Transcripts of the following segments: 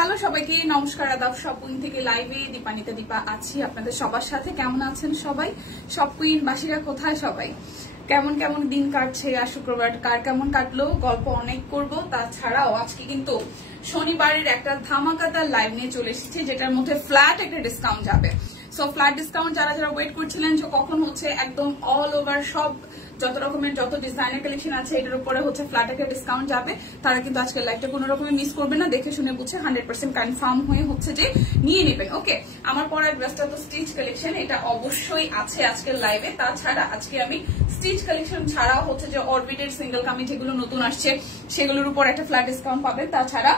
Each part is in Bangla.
হ্যালো সবাইকে নমস্কার আদাব সব কুইন থেকে লাইভে দীপানিতা দীপা আছি আপনাদের সবার সাথে। কেমন আছেন সবাই? সব কুইন বাসীরা কোথায় সবাই? কেমন কেমন দিন কাটছে? আর শুক্রবার কার কেমন কাটলো গল্প অনেক করব। তাছাড়াও আজকে কিন্তু শনিবারের একটা ধামাকাদার লাইভ নিয়ে চলে এসেছি, যেটার মধ্যে ফ্ল্যাট একটা ডিসকাউন্ট যাবে। সো ফ্ল্যাট ডিসকাউন্ট যারা যারা ওয়েট করছিলেন যে কখন হচ্ছে, একদম অল ওভার সব যত রকমের যত ডিজাইনার কালেকশন আছে এটার উপরে হচ্ছে ফ্ল্যাট একটা ডিসকাউন্ট যাবে, তারা কিন্তু আজকের লাইভটা কোনো রকমের মিস করবে না। দেখে শুনে বুঝে 100% কনফার্ম হয়ে হচ্ছে যে নিয়ে নেবেন। ওকে, আমার পরার ড্রেসটা তো স্টিচ কালেকশন, এটা অবশ্যই আছে আজকের লাইভে। তাছাড়া আজকে আমি স্টিচ কালেকশন ছাড়াও হচ্ছে যে অরবিটের সিঙ্গেল কামি যেগুলো নতুন আসছে সেগুলোর উপর একটা ফ্ল্যাট ডিসকাউন্ট পাবেন। তাছাড়া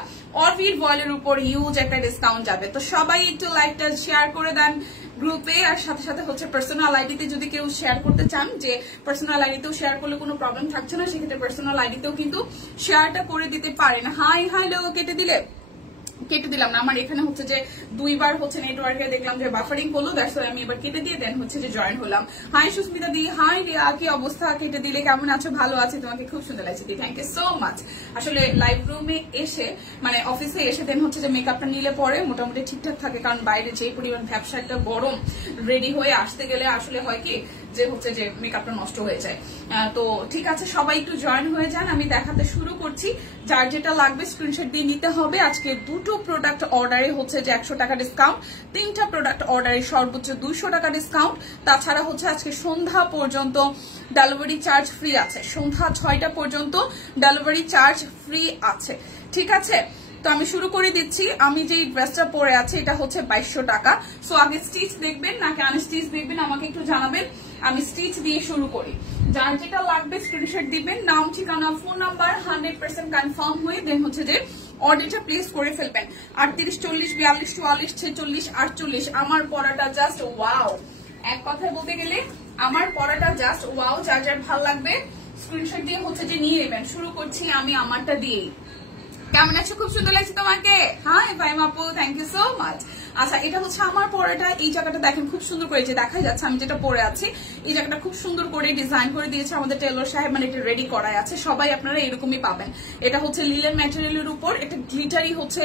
অরবিট ভয়েলের উপর হিউজ একটা ডিসকাউন্ট যাবে। তো সবাই একটু লাইভটা শেয়ার করে দেন গ্রুপে, আর সাথে সাথে হচ্ছে পার্সোনাল আইডিতে যদি কেউ শেয়ার করতে চান, যে পার্সোনাল আইডিতেও শেয়ার করলে কোনো প্রবলেম থাকছে না, সেক্ষেত্রে পার্সোনাল আইডিতেও কিন্তু শেয়ারটা করে দিতে পারেন। হাই হ্যালো কেটে দিলাম না, আমার এখানে হচ্ছে যে দুইবার হচ্ছে নেটওয়ার্কে দেখলাম যে বাফারিং করলো, দ্যাটস ওয়াই আমি এবার কেটে দিয়ে দেন হচ্ছে যে জয়েন হলাম। হাই সুস্মিতা দি, হাই রিয়া, কি অবস্থা? কেটে দিলে কেমন আছো? ভালো আছি, তোমাকে খুব সুন্দর লাগছে দি, থ্যাংক ইউ সো মাচ। আসলে লাইভ রুমে এসে মানে অফিসে এসে দেন হচ্ছে যে মেকআপটা নিলে পরে মোটামুটি ঠিকঠাক থাকে, কারণ বাইরে যে পরিমাণ ব্যবসা একটা গরম, রেডি হয়ে আসতে গেলে আসলে হয় কি যে হচ্ছে যে মেকআপটা নষ্ট হয়ে যায়। তো ঠিক আছে, সবাই একটু জয়েন হয়ে যান, আমি দেখাতে শুরু করছি। যার যেটা লাগবে স্ক্রিনশট দিয়ে নিতে হবে। আজকে দুটো প্রোডাক্ট অর্ডারে হচ্ছে যে 100 টাকা ডিসকাউন্ট, 3টা প্রোডাক্ট অর্ডারে সর্বোচ্চ 200 টাকা ডিসকাউন্ট। তাছাড়া হচ্ছে আজকে সন্ধ্যা পর্যন্ত ডেলিভারি চার্জ ফ্রি আছে, সন্ধ্যা 6টা পর্যন্ত ডেলিভারি চার্জ ফ্রি আছে। ঠিক আছে, তো আমি শুরু করে দিচ্ছি। আমি যে ড্রেসটা পরে আছি এটা হচ্ছে 2200 টাকা। সো আগে স্টিচ দেখবেন নাকি আনস্টিচ দেখবেন আমাকে একটু জানাবেন। আমি স্টিচ দিয়ে শুরু করি। যার যেটা লাগবে স্ক্রিনশট দিবেন, নাম ঠিকানা ফোন নাম্বার 100% কনফার্ম হয়ে দেন হচ্ছে যে অর্ডারটা প্লেস করে ফেলবেন। 38 40 42 44 46 48 আমার পরাটা জাস্ট ওয়াও। এক কথায় বলতে গেলে আমার পরাটা জাস্ট ওয়াও। যার যার ভালো লাগবে স্ক্রিনশট দিয়ে হচ্ছে যে নিয়ে নেবেন। শুরু করছি আমি আমারটা দিয়েই। কেমন আছো? খুব সুন্দর লাগছে তোমাকে। হ্যাঁ ভাই আপু, থ্যাংক ইউ সো মাচ। আচ্ছা, এটা হচ্ছে আমার পরাটা। এই জায়গাটা দেখেন খুব সুন্দর করে, যে দেখা যাচ্ছে আমি যেটা পরে আছি এই জায়গাটা খুব সুন্দর করে ডিজাইন করে দিয়েছে আমাদের টেলর সাহেব, মানে এটা রেডি করা আছে। সবাই আপনারা এরকমই পাবেন। এটা হচ্ছে লিলেন ম্যাটেরিয়ালের উপর, একটা গ্লিটারি হচ্ছে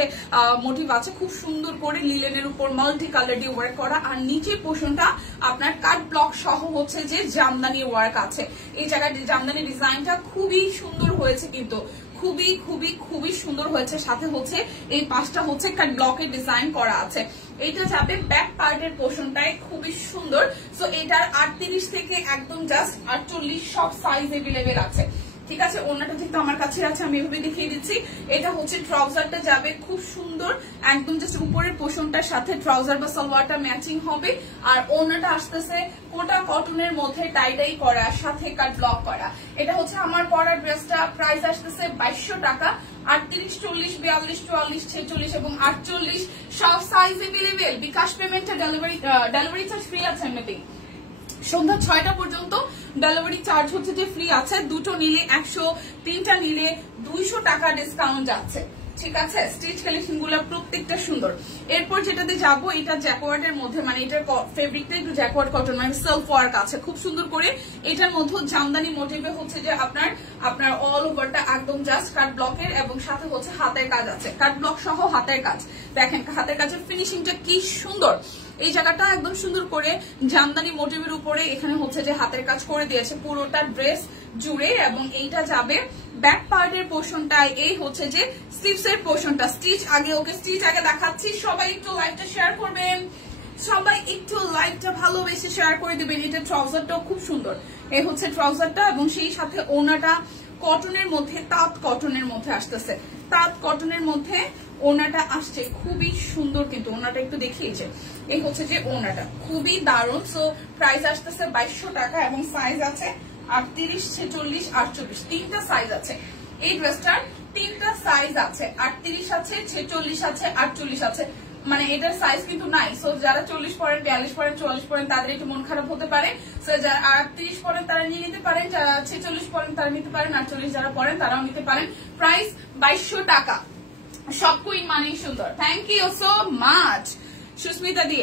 মোটিভ আছে, খুব সুন্দর করে লিলেনের উপর মাল্টি কালার দিয়ে ওয়ার্ক করা। আর নিচের পোর্শনটা আপনার কাট ব্লক সহ হচ্ছে যে জামদানি ওয়ার্ক আছে। এই জায়গায় জামদানি ডিজাইনটা খুবই সুন্দর হয়েছে, কিন্তু খুবই খুবই খুবই সুন্দর হয়েছে। সাথে হচ্ছে এই পাঁচটা হচ্ছে কাট ব্লকের ডিজাইন করা আছে। এটা যাবে ব্যাক পার্টের পোর্শনটাই খুবই সুন্দর। সো এটার 38 থেকে একদম জাস্ট 48 সব সাইজ এভেলেবেল আছে। ঠিক আছে, ওনাটা কিন্তু আমার কাছে আছে, আমি এভাবে দেখিয়ে দিচ্ছি। এটা হচ্ছে ট্রাউজারটা যাবে খুব সুন্দর, একদম জাস্ট উপরের পোর্শনটার সাথে ট্রাউজার বা সালোয়ারটা ম্যাচিং হবে। আর ওনাটা আসতেছে কোটা কটনের মধ্যে টাই করা, সাথে কাট ব্লক করা। এটা হচ্ছে আমার পরা ড্রেসটা, প্রাইস আসতেছে 2200 টাকা। 38 40 42 44 46 এবং 48 সব সাইজ এভেলেবেল। বিকাশ পেমেন্টে ডেলিভারি চার্জ ফ্রি আছে এমনিতেই। সন্ধ্যা 6টা পর্যন্ত ডেলিভারি চার্জ হচ্ছে যে ফ্রি আছে। দুটো নিলে 100, 3টা নিলে 200 টাকা ডিসকাউন্ট যাচ্ছে। ঠিক আছে, স্টিচ কালেকশন গুলো প্রত্যেকটা সুন্দর। এরপর যেটাতে যাবো, এটা জ্যাকওয়ার্ডের মধ্যে, মানে এটার ফেব্রিকটা একটু জ্যাকওয়ার্ড কটন, মানে সেলফ ওয়ার্ক আছে খুব সুন্দর করে। এটার মধ্যে জামদানি মোটিভে হচ্ছে যে আপনার অল ওভারটা একদম জাস্ট কাট ব্লকের, এবং সাথে হচ্ছে হাতের কাজ আছে, কাট ব্লক সহ হাতের কাজ। দেখেন হাতের কাজের ফিনিশিংটা কি সুন্দর। এই জায়গাটা একদম সুন্দর করে জামদানি মোটিভের উপরে এখানে হচ্ছে যে হাতের কাজ করে দিয়েছে পুরোটা ড্রেস জুড়ে। এবং এইটা যাবে ব্যাক পার্টের পোর্শনটায়। এই হচ্ছে যে স্লিভস এর পোর্শনটা। স্টিচ আগে দেখাচ্ছি। সবাই একটু লাইভটা শেয়ার করবেন, সবাই একটু লাইভটা ভালোবেসে শেয়ার করে দিবেন। এটা ট্রাউজারটাও খুব সুন্দর। এই হচ্ছে ট্রাউজারটা, এবং সেই সাথে ওনাটা কটনের মধ্যে, তাঁত কটনের মধ্যে আসতেছে। তাঁত কটনের মধ্যে ওনাটা আসছে খুবই সুন্দর, কিন্তু ওনাটা একটু দেখিয়েছে। এই হচ্ছে যে ওনাটা খুবই দারুণ। সো প্রাইস আসতেছে 2200 টাকা, এবং সাইজ আছে 38 46 48, 3টা সাইজ আছে। এই ড্রেসটার 3টা সাইজ আছে, 38 আছে, 46 আছে, 48 আছে। মানে এটার সাইজ কিন্তু নাই। সো যারা 40 পরেন, 42 পরেন, 44 পরেন তাদের একটু মন খারাপ হতে পারে। সো যারা 38 পরেন তারা নিয়ে নিতে পারেন, যারা 46 পরেন তারা নিতে পারেন, 48 যারা পরেন তারাও নিতে পারেন। প্রাইস 2200 টাকা। সব কুইন মানেই সুন্দর। Thank you so much. Sushmita দি,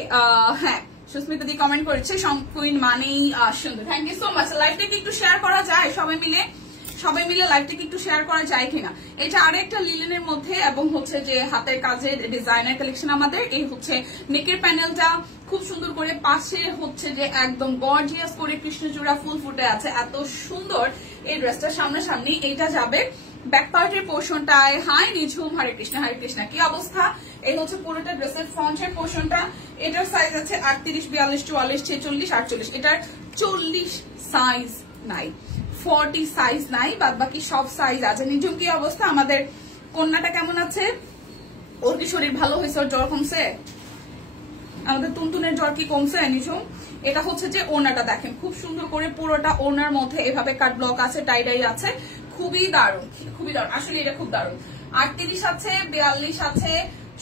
হ্যাঁ সুস্মিতা দি কমেন্ট করেছে সব কুইন মানেই সুন্দর। Thank you so much. লাইভটাকে একটু শেয়ার করা যায় সবাই মিলে লাইভটাকে একটু শেয়ার করা যায় কিনা। এটা আরেকটা লিলেনের মধ্যে এবং হচ্ছে যে হাতের কাজের ডিজাইনার কালেকশন আমাদের। এই হচ্ছে নেকের প্যানেলটা খুব সুন্দর করে, পাশে হচ্ছে যে একদম গর্জিয়াস করে কৃষ্ণচূড়া ফুল ফুটে আছে, এত সুন্দর এই ড্রেসটা সামনাসামনি। এইটা যাবে ব্যাক পার্টের পোর্শনটায়। হাই নিঝুম, হরে কৃষ্ণ হরে কৃষ্ণ, কি অবস্থা? এই হচ্ছে পুরোটা ড্রেসের ফ্রন্টের পোর্শনটা। এটার সাইজ আছে 38, 42, 44, 46, 48। এটার 40 সাইজ নাই, 40 সাইজ নাই, বাদ বাকি সব সাইজ আছে। নিঝুম কি অবস্থা? আমাদের কন্যাটা কেমন আছে? ওর কি শরীর ভালো হয়েছে? ওর জ্বর কমছে? আমাদের তুনতুনের জ্বর কি কমছে নিঝুম? এটা হচ্ছে যে ওনাটা দেখেন, খুব সুন্দর করে পুরোটা ওনার মধ্যে এভাবে কাট ব্লক আছে, টাইডাই আছে, খুবই দারুণ, খুবই দারুণ, আসলে এটা খুব দারুণ। 38 আছে, 42 আছে,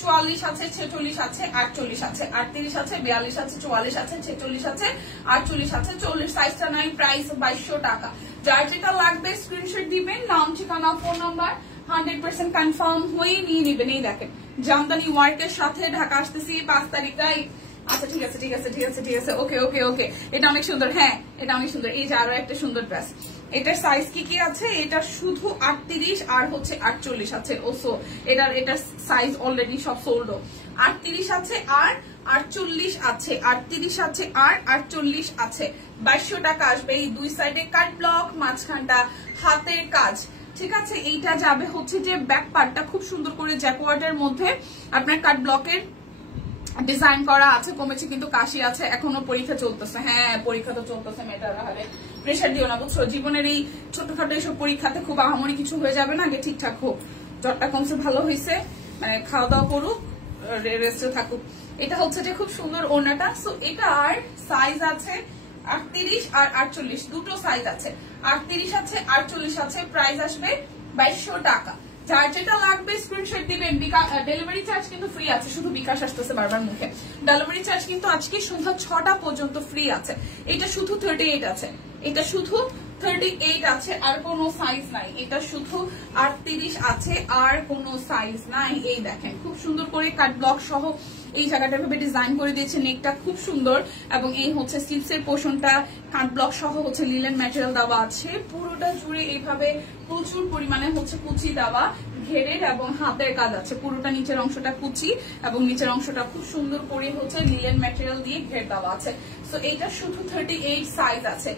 44 আছে, 46 আছে, 48 আছে, 38 আছে, 42 আছে, 44 আছে, 46 আছে, 48 আছে, 40 সাইজটা নাই। প্রাইস 2200 টাকা। যার যেটা লাগবে স্ক্রিনশট দিবেন, নাম, ঠিকানা, ফোন নাম্বার 100% কনফার্ম হয়ে নিয়ে নেবেন। এই দেখেন জামদানি ওয়ার্কের সাথে ঢাকা আসতেছি 5 তারিখটাই। আচ্ছা ঠিক আছে ঠিক আছে ঠিক আছে ঠিক আছে, ওকে ওকে ওকে, এটা অনেক সুন্দর। হ্যাঁ এটা অনেক সুন্দর। এই যে আরো একটা সুন্দর ড্রেস, এটার সাইজ কি কি আছে? এটা শুধু 38 আর হচ্ছে 48 আছে। ওসো এটার সাইজ অলরেডি সব সোল্ড। 38 আছে আর 48 আছে, 38 আছে আর 48 আছে। 2200 টাকা আসবে। এই দুই সাইডে কাট ব্লক, মাঝখানটা হাতের কাজ, ঠিক আছে। এইটা যাবে হচ্ছে যে ব্যাক পার্টটা খুব সুন্দর করে জ্যাকওয়ার্ডের মধ্যে আপনার কাট ব্লকের ডিজাইন করা আছে। কমেছে কিন্তু কাশি আছে, এখনো পরীক্ষা চলতেছে। হ্যাঁ পরীক্ষা তো চলতেছে, মেয়েটার হারে প্রেশার দিও না বুঝছো। জীবনের এই ছোটখাটো এইসব পরীক্ষাতে খুব আহামরি কিছু হয়ে যাবে না, আগে ঠিকঠাক হোক। জ্বরটা কমছে, ভালো হয়েছে, মানে খাওয়া দাওয়া করুক, রেস্টে থাকুক। এটা হচ্ছে যে খুব সুন্দর ওড়নাটা। সো এটার সাইজ আছে 38 আর 48, দুটো সাইজ আছে। 38 আছে, 48 আছে। প্রাইস আসবে 2200 টাকা। যার যেটা লাগবে স্ক্রিনশট দিবেন। ডেলিভারি চার্জ কিন্তু ফ্রি আছে, শুধু বিকাশ আসতেছে বারবার মুখে। ডেলিভারি চার্জ কিন্তু আজকে সন্ধ্যা 6টা পর্যন্ত ফ্রি আছে। এটা শুধু 38 আছে, এটা শুধু 38 আছে, আর কোনো সাইজ নাই। এটা শুধু 38 আছে, আর কোনো সাইজ নাই। এই দেখেন খুব সুন্দর করে কাট ব্লক সহ এই জায়গাটা ভাবে ডিজাইন করে দিয়েছে। নেকটা খুব সুন্দর, এবং এই হচ্ছে স্লিভসের পোর্শনটা কাট ব্লক সহ হচ্ছে লিলেন ম্যাটেরিয়াল দেওয়া আছে। পুরোটা জুড়ে এইভাবে প্রচুর পরিমাণে হচ্ছে কুচি দেওয়া, ঘেরের এবং হাতের কাজ আছে। পুরোটা নিচের অংশটা কুচি এবং নিচের অংশটা খুব সুন্দর করে হচ্ছে লিলেন ম্যাটেরিয়াল দিয়ে ঘের দেওয়া আছে। সো এটা শুধু 38 সাইজ আছে,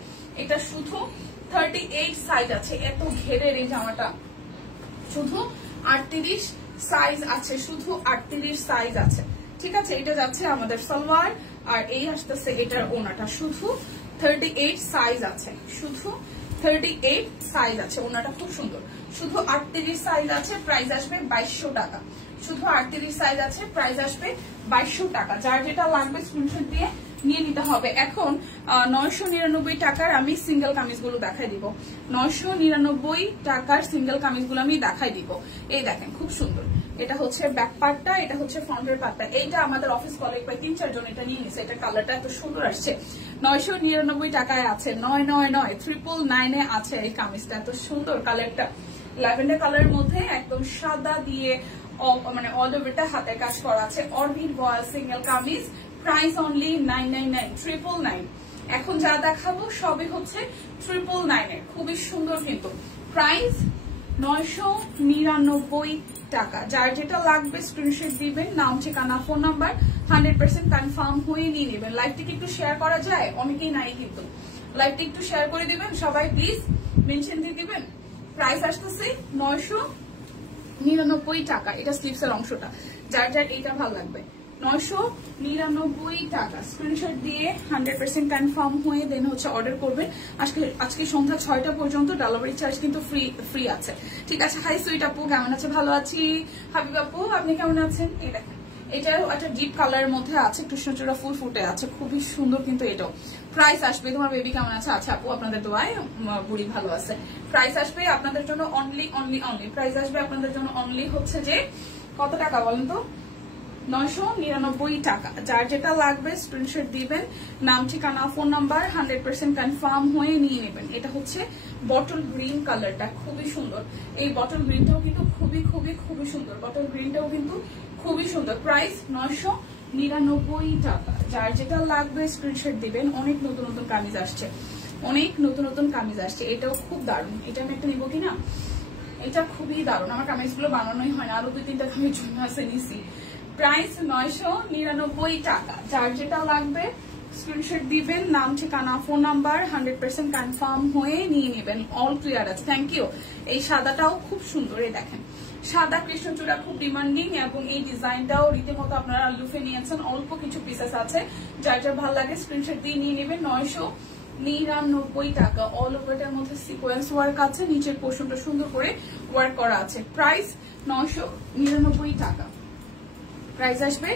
এটা শুধু 38 সাইজ আছে। এত ঘেরের এই জামাটা শুধু 38 সাইজ আছে, শুধু 38 সাইজ আছে, ঠিক আছে। এটা যাচ্ছে আমাদের সালোয়ার, আর এই আসতেছে এটার ওনাটা। শুধু 38 সাইজ আছে, শুধু 38 সাইজ আছে। ওনাটা খুব সুন্দর, শুধু 38 সাইজ আছে। প্রাইস আসবে 2200 টাকা। শুধু 38 সাইজ আছে, প্রাইস আসবে 2200 টাকা। যার যেটা লাগবে স্ক্রিনশট দিয়ে নিয়ে নিতে হবে। এখন 999 টাকার আমি সিঙ্গেল কামিজগুলো দেখাই দিব। 999 টাকার সিঙ্গেল কামিজগুলো আমি দেখাই দিব। এই দেখেন খুব সুন্দর। এটা হচ্ছে ব্যাক পার্টটা, এটা হচ্ছে ফ্রন্টের পার্টটা। এইটা আমাদের অফিস কলিগ প্রায় 3-4 জন এটা নিয়ে নিছে। এটা কালারটা এত সুন্দর আসছে। 999 টাকায় আছে, 999 999 এ আছে এই কামিজটা। এত সুন্দর কালারটা, ল্যাভেন্ডার কালারের মধ্যে একদম সাদা দিয়ে মানে অল ওভারটা হাতের কাজ করা আছে। Orbit voile single kameez, price only 999, 999। এখন যা দেখাবো সবই হচ্ছে 999 এর। খুবই সুন্দর কিন্তু। প্রাইস 999 টাকা। যার যেটা লাগবে স্ক্রিনশট দিবেন, নাম, ঠিকানা, ফোন নাম্বার 100% কনফার্ম হয়ে নিয়ে নেবেন। লাইভটিকে একটু শেয়ার করা যায়, অনেকেই নাই কিন্তু। লাইভটি একটু শেয়ার করে দিবেন সবাই প্লিজ, মেনশন দিয়ে দিবেন। প্রাইস আসতেছে 999 টাকা। এটা স্লিভসের অংশটা, যার যার এইটা ভালো লাগবে 999 টাকা। স্ক্রিনশট দিয়ে 100% কনফার্ম হয়ে দেন হচ্ছে অর্ডার করবেন। আজকে সন্ধ্যা 6টা পর্যন্ত ডেলিভারি চার্জ কিন্তু ফ্রি আছে, ঠিক আছে। হাই সুইট আপু, কেমন আছে? ভালো আছি। হাবিব আপু আপনি কেমন আছেন? এই দেখেন এটা একটা ডিপ কালারের মধ্যে আছে, কৃষ্ণচূড়া ফুল ফুটে আছে, খুবই সুন্দর কিন্তু এটাও। প্রাইস আসবে, তোমার বেবি কেমন আছে? আচ্ছা আপু আপনাদের দোয়ায় বুড়ি ভালো আছে। প্রাইস আসবে আপনাদের জন্য অনলি প্রাইস আসবে আপনাদের জন্য অনলি হচ্ছে যে কত টাকা বলেন তো? 999 টাকা। যার যেটা লাগবে স্ক্রিনশট দিবেন, নাম, ঠিকানা, ফোন নাম্বার 100% কনফার্ম হয়ে নিয়ে নেবেন। এটা হচ্ছে বটল গ্রিন কালারটা, খুবই সুন্দর। এই বটল গ্রিনটাও কিন্তু খুবই সুন্দর। বটল গ্রিনটাও কিন্তু খুবই সুন্দর। প্রাইস 999 টাকা। যার যেটা লাগবে স্ক্রিনশট দিবেন। অনেক নতুন নতুন কামিজ আসছে, অনেক নতুন নতুন কামিজ আসছে। এটাও খুব দারুণ। এটা আমি একটা নিবো কিনা? এটা খুবই দারুণ, আমার কামিজগুলো বানানোই হয় না, আরো 2-3টা কামিজ জন্য আছে নিছি। প্রাইস 999 টাকা। যার যেটা লাগবে স্ক্রিনশট দিবেন, নাম ঠিকানা ফোন নাম্বার 100% কনফার্ম হয়ে নিয়ে নেবেন। অল ক্লিয়ার আছে। Thank you. এই সাদাটাও খুব সুন্দর, এই দেখেন সাদা কৃষ্ণচূড়া খুব ডিমান্ডিং, এবং এই ডিজাইনটাও রীতিমতো আপনারা লুফে নিয়েছেন। অল্প কিছু পিসেস আছে, যার যা ভালো লাগে স্ক্রিনশট দিয়ে নিয়ে নেবেন। 999 টাকা। অল ওভারটার মধ্যে সিকোয়েন্স ওয়ার্ক আছে, নিচের পোর্শনটা সুন্দর করে ওয়ার্ক করা আছে। প্রাইস 999 টাকা। প্রাইস আসবে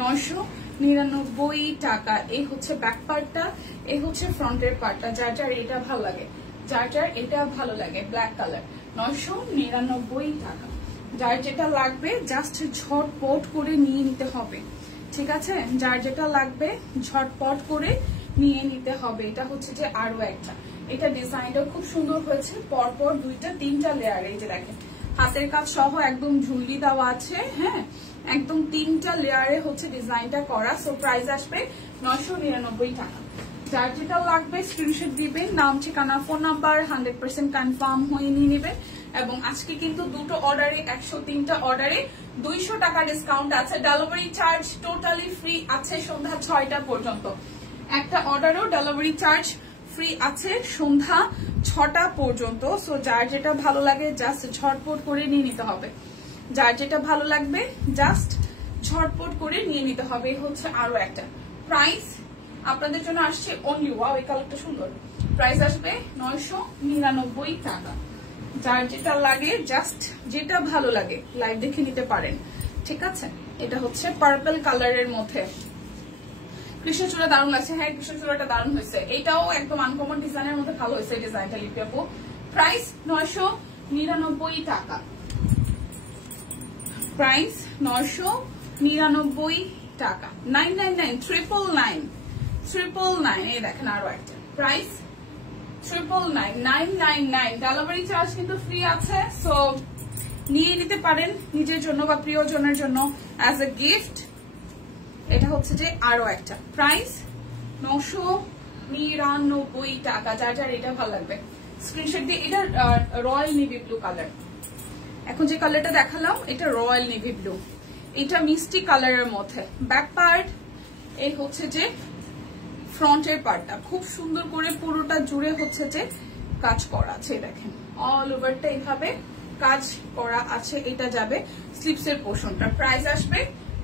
999 টাকা। এই হচ্ছে ব্যাক পার্টটা, এই হচ্ছে ফ্রন্টের পার্টটা। যার যার এটা ভালো লাগে, যার যার এটা ভালো লাগে, ব্ল্যাক কালার, 999 টাকা। যার যেটা লাগবে জাস্ট ঝটপট করে নিয়ে নিতে হবে, ঠিক আছে? যার যেটা লাগবে ঝটপট করে নিয়ে নিতে হবে। এটা হচ্ছে যে আরো একটা, এটা ডিজাইনটা খুব সুন্দর হয়েছে, পরপর 2-3টা লেয়ার। এই যে দেখেন হাতের কাজ সহ একদম ঝুলি দেওয়া আছে, হ্যাঁ একদম 3টা লেয়ারে হচ্ছে ডিজাইনটা করা। সো প্রাইস আসবে 999 টাকা। যার যেটা লাগবে স্ক্রিনশট দিবেন, নাম ঠিকানা ফোন নাম্বার 100% কনফার্ম হয়ে নিয়ে নেবেন। এবং আজকে কিন্তু দুটো অর্ডারে 103টা অর্ডারে 200 টাকা ডিসকাউন্ট আছে। ডেলিভারি চার্জ টোটালি ফ্রি আছে সন্ধ্যা 6টা পর্যন্ত। একটা অর্ডারও ডেলিভারি চার্জ ফ্রি আছে সন্ধ্যা 6টা পর্যন্ত। সো যার যেটা ভালো লাগে জাস্ট ঝটপট করে নিয়ে নিতে হবে। যার যেটা ভালো লাগবে জাস্ট ঝটপট করে নিয়ে নিতে হবে। হচ্ছে আরো একটা প্রাইস আপনাদের জন্য আসছে অনলি, ওয়াও এই কালারটা সুন্দর। প্রাইস আসবে 999 টাকা। যার যেটা লাগে জাস্ট যেটা ভালো লাগে লাইভ দেখে নিতে পারেন, ঠিক আছে? এটা হচ্ছে পার্পল কালারের মধ্যে কৃষ্ণচূড়া, দারুণ লাগছে। হ্যাঁ কৃষ্ণচূড়াটা দারুণ হয়েছে, এটাও একদম আনকমন ডিজাইনের মধ্যে ভালো হয়েছে ডিজাইনটা। লিপি আপু প্রাইস 999 টাকা। প্রাইস 999 টাকা। 999 এই দেখেন আরো একটা প্রাইস 999 ডেলিভারি চার্জ কিন্তু ফ্রি আছে। সো নিয়ে নিতে পারেন নিজের জন্য বা প্রিয়জনের জন্য অ্যাজ এ গিফট। এটা হচ্ছে যে আরো একটা প্রাইস 999 টাকা। যার যার এটা ভালো লাগবে স্ক্রিনশট দিয়ে। এটা রয়্যাল নেভি ব্লু কালার, এখন যে কালারটা দেখালাম এটা রয়্যাল নেভি ব্লু, এটা মিষ্টি কালারের মধ্যে। ব্যাক পার্ট, এই হচ্ছে যে ফ্রন্টের পার্টটা খুব সুন্দর করে পুরোটা জুড়ে হচ্ছে যে কাজ করা আছে। দেখেন অল ওভারটা এইভাবে কাজ করা আছে। এটা যাবে স্লিপসের পোর্শনটা। প্রাইস আসবে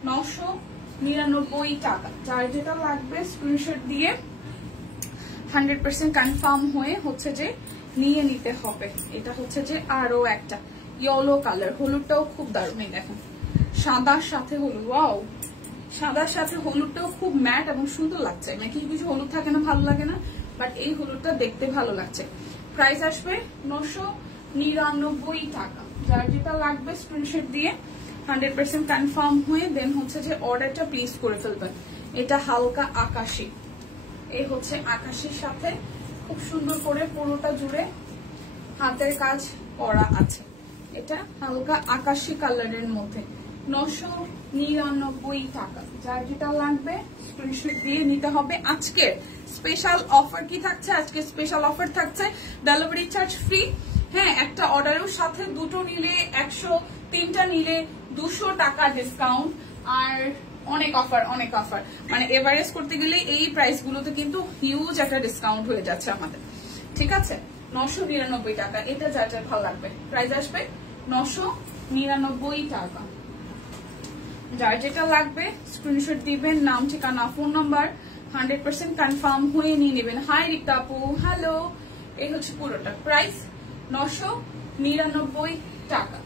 999 টাকা। যার যেটা লাগবে স্ক্রিনশট দিয়ে 100% কনফার্ম হয়ে হচ্ছে যে নিয়ে নিতে হবে। এটা হচ্ছে যে আরো একটা ইয়েলো কালার, হলুদটাও খুব দারুণ। দেখেন সাদার সাথে হলুদ, ওয়াও সাদার সাথে হলুদটাও খুব ম্যাট এবং সুন্দর লাগছে। মানে কিছু কিছু হলুদ থাকে না ভালো লাগে না, বাট এই হলুদটা দেখতে ভালো লাগছে। প্রাইস আসবে 999 টাকা। যার যেটা লাগবে স্ক্রিনশট দিয়ে 100% কনফার্ম হয়ে দেন হচ্ছে যে অর্ডারটা প্লেস করে ফেলবেন। এটা হালকা আকাশি, এই হচ্ছে আকাশের সাথে খুব সুন্দর করে পুরোটা জুড়ে হাতের কাজ করা আছে। এটা হালকা আকাশি কালারের মধ্যে 999 টাকা। যার যেটা লাগবে স্ক্রিনশট দিয়ে নিতে হবে। আজকের স্পেশাল অফার কি থাকছে? আজকে স্পেশাল অফার থাকছে ডেলিভারি চার্জ ফ্রি। হ্যাঁ একটা অর্ডারের সাথে দুটো নিলে 100, 3টা নিলে 200 টাকা ডিসকাউন্ট। আর অনেক অফার, অনেক অফার, মানে এভারেজ করতে গেলে এই প্রাইস গুলোতে কিন্তু হিউজ একটা ডিসকাউন্ট হয়ে যাচ্ছে আমাদের, ঠিক আছে? 999 টাকা। এটা যার যার ভালো লাগবে প্রাইস আসবে 999 টাকা। যার যেটা লাগবে স্ক্রিনশট দিবেন, নাম ঠিকানা ফোন নাম্বার 100% কনফার্ম হয়ে নিয়ে নেবেন। হাই রিক্তা আপু, হ্যালো। এই হচ্ছে পুরোটা প্রাইস 999 টাকা।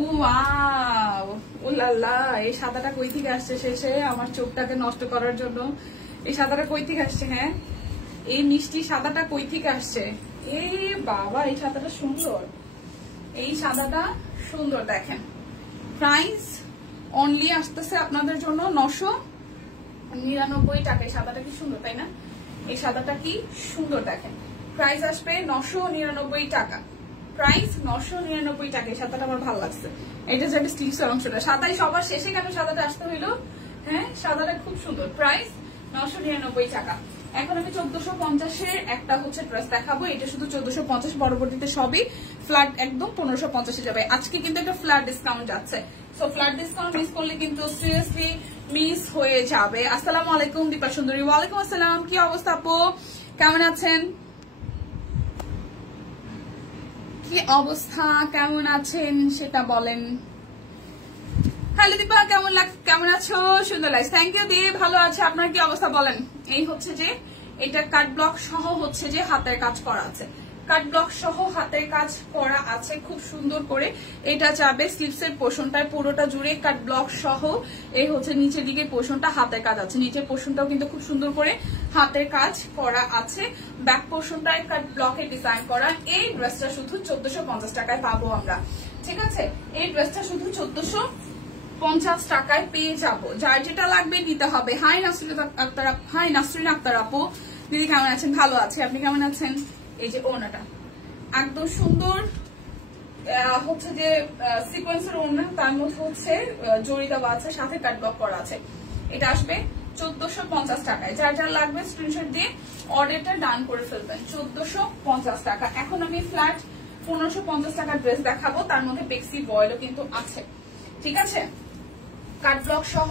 ওয়াও ওলাল্লা, এই সাদাটা কই থেকে আসছে শেষে আমার চোখটাকে নষ্ট করার জন্য? এই সাদাটা কই থেকে আসছে? হ্যাঁ এই মিষ্টি সাদাটা কই থেকে আসছে? এই বাবা এই সাদাটা সুন্দর, এই সাদাটা সুন্দর। দেখেন প্রাইস অনলি আসতেছে আপনাদের জন্য 999 টাকা। এই সাদাটা কি সুন্দর তাই না? এই সাদাটা কি সুন্দর দেখেন। প্রাইস আসবে 999 টাকা। প্রাইস 999 টাকা। এই সাদাটা আমার ভালো লাগছে। এটা যে স্লিভসের অংশটা সাদাই সবার শেষে কেন সাদাটা আসতে হইলো? হ্যাঁ সাদাটা খুব সুন্দর। প্রাইস 999 টাকা। এখন আমি 1450-এর একটা হচ্ছে ড্রেস দেখাবো, এটা শুধু 1450, পরবর্তীতে সবই ফ্ল্যাট একদম 1550-এ যাবে। আজকে কিন্তু একটা ফ্ল্যাট ডিসকাউন্ট যাচ্ছে, সো ফ্ল্যাট ডিসকাউন্ট মিস করলে কিন্তু সিরিয়াসলি মিস হয়ে যাবে। আসসালামু আলাইকুম দীপা সুন্দরী। ওয়ালাইকুম আসসালাম, কি অবস্থা আপু, কেমন আছেন? কি অবস্থা, কেমন আছেন সেটা বলেন। হ্যালো দীপা, কেমন আছো? সুন্দর লাগছে, থ্যাংক ইউ দি, ভালো আছে। আপনার কি অবস্থা বলেন? এই হচ্ছে যে এটা কাট ব্লক সহ হচ্ছে যে হাতের কাজ করা আছে, কাট ব্লক সহ হাতের কাজ করা আছে খুব সুন্দর করে। এটা যাবে স্লিভসের পোর্শনটায় পুরোটা জুড়ে কাট ব্লক সহ। এই হচ্ছে নিচের দিকে পোর্শনটা হাতের কাজ আছে, নিচের পোর্শনটাও কিন্তু খুব সুন্দর করে হাতের কাজ করা আছে। ব্যাক পোর্শনটায় কাট ব্লকে ডিজাইন করা। এই ড্রেসটা শুধু 1450 টাকায় পাবো আমরা, ঠিক আছে? এই ড্রেসটা শুধু 1450 টাকায় পেয়ে যাবো। যার যেটা লাগবে নিতে হবে। হাই নাসরিন আক্তার আপু, দিদি কেমন আছেন? ভালো আছে, আপনি কেমন আছেন? এই যে ওড়নাটা একদম সুন্দর হচ্ছে যে সিকোয়েন্সের ওড়না, তার মধ্যে হচ্ছে জড়ি দেওয়া আছে, সাথে কাট ব্লক করা আছে। এটা আসবে 1450 টাকায়। যার যার লাগবে স্ক্রিনশট দিয়ে অর্ডারটা ডান করে ফেলবেন। 1450 টাকা। এখন আমি ফ্ল্যাট 1550 টাকার ড্রেস দেখাবো, তার মধ্যে বেক্সি বয়েলও কিন্তু আছে, ঠিক আছে? কাট ব্লক সহ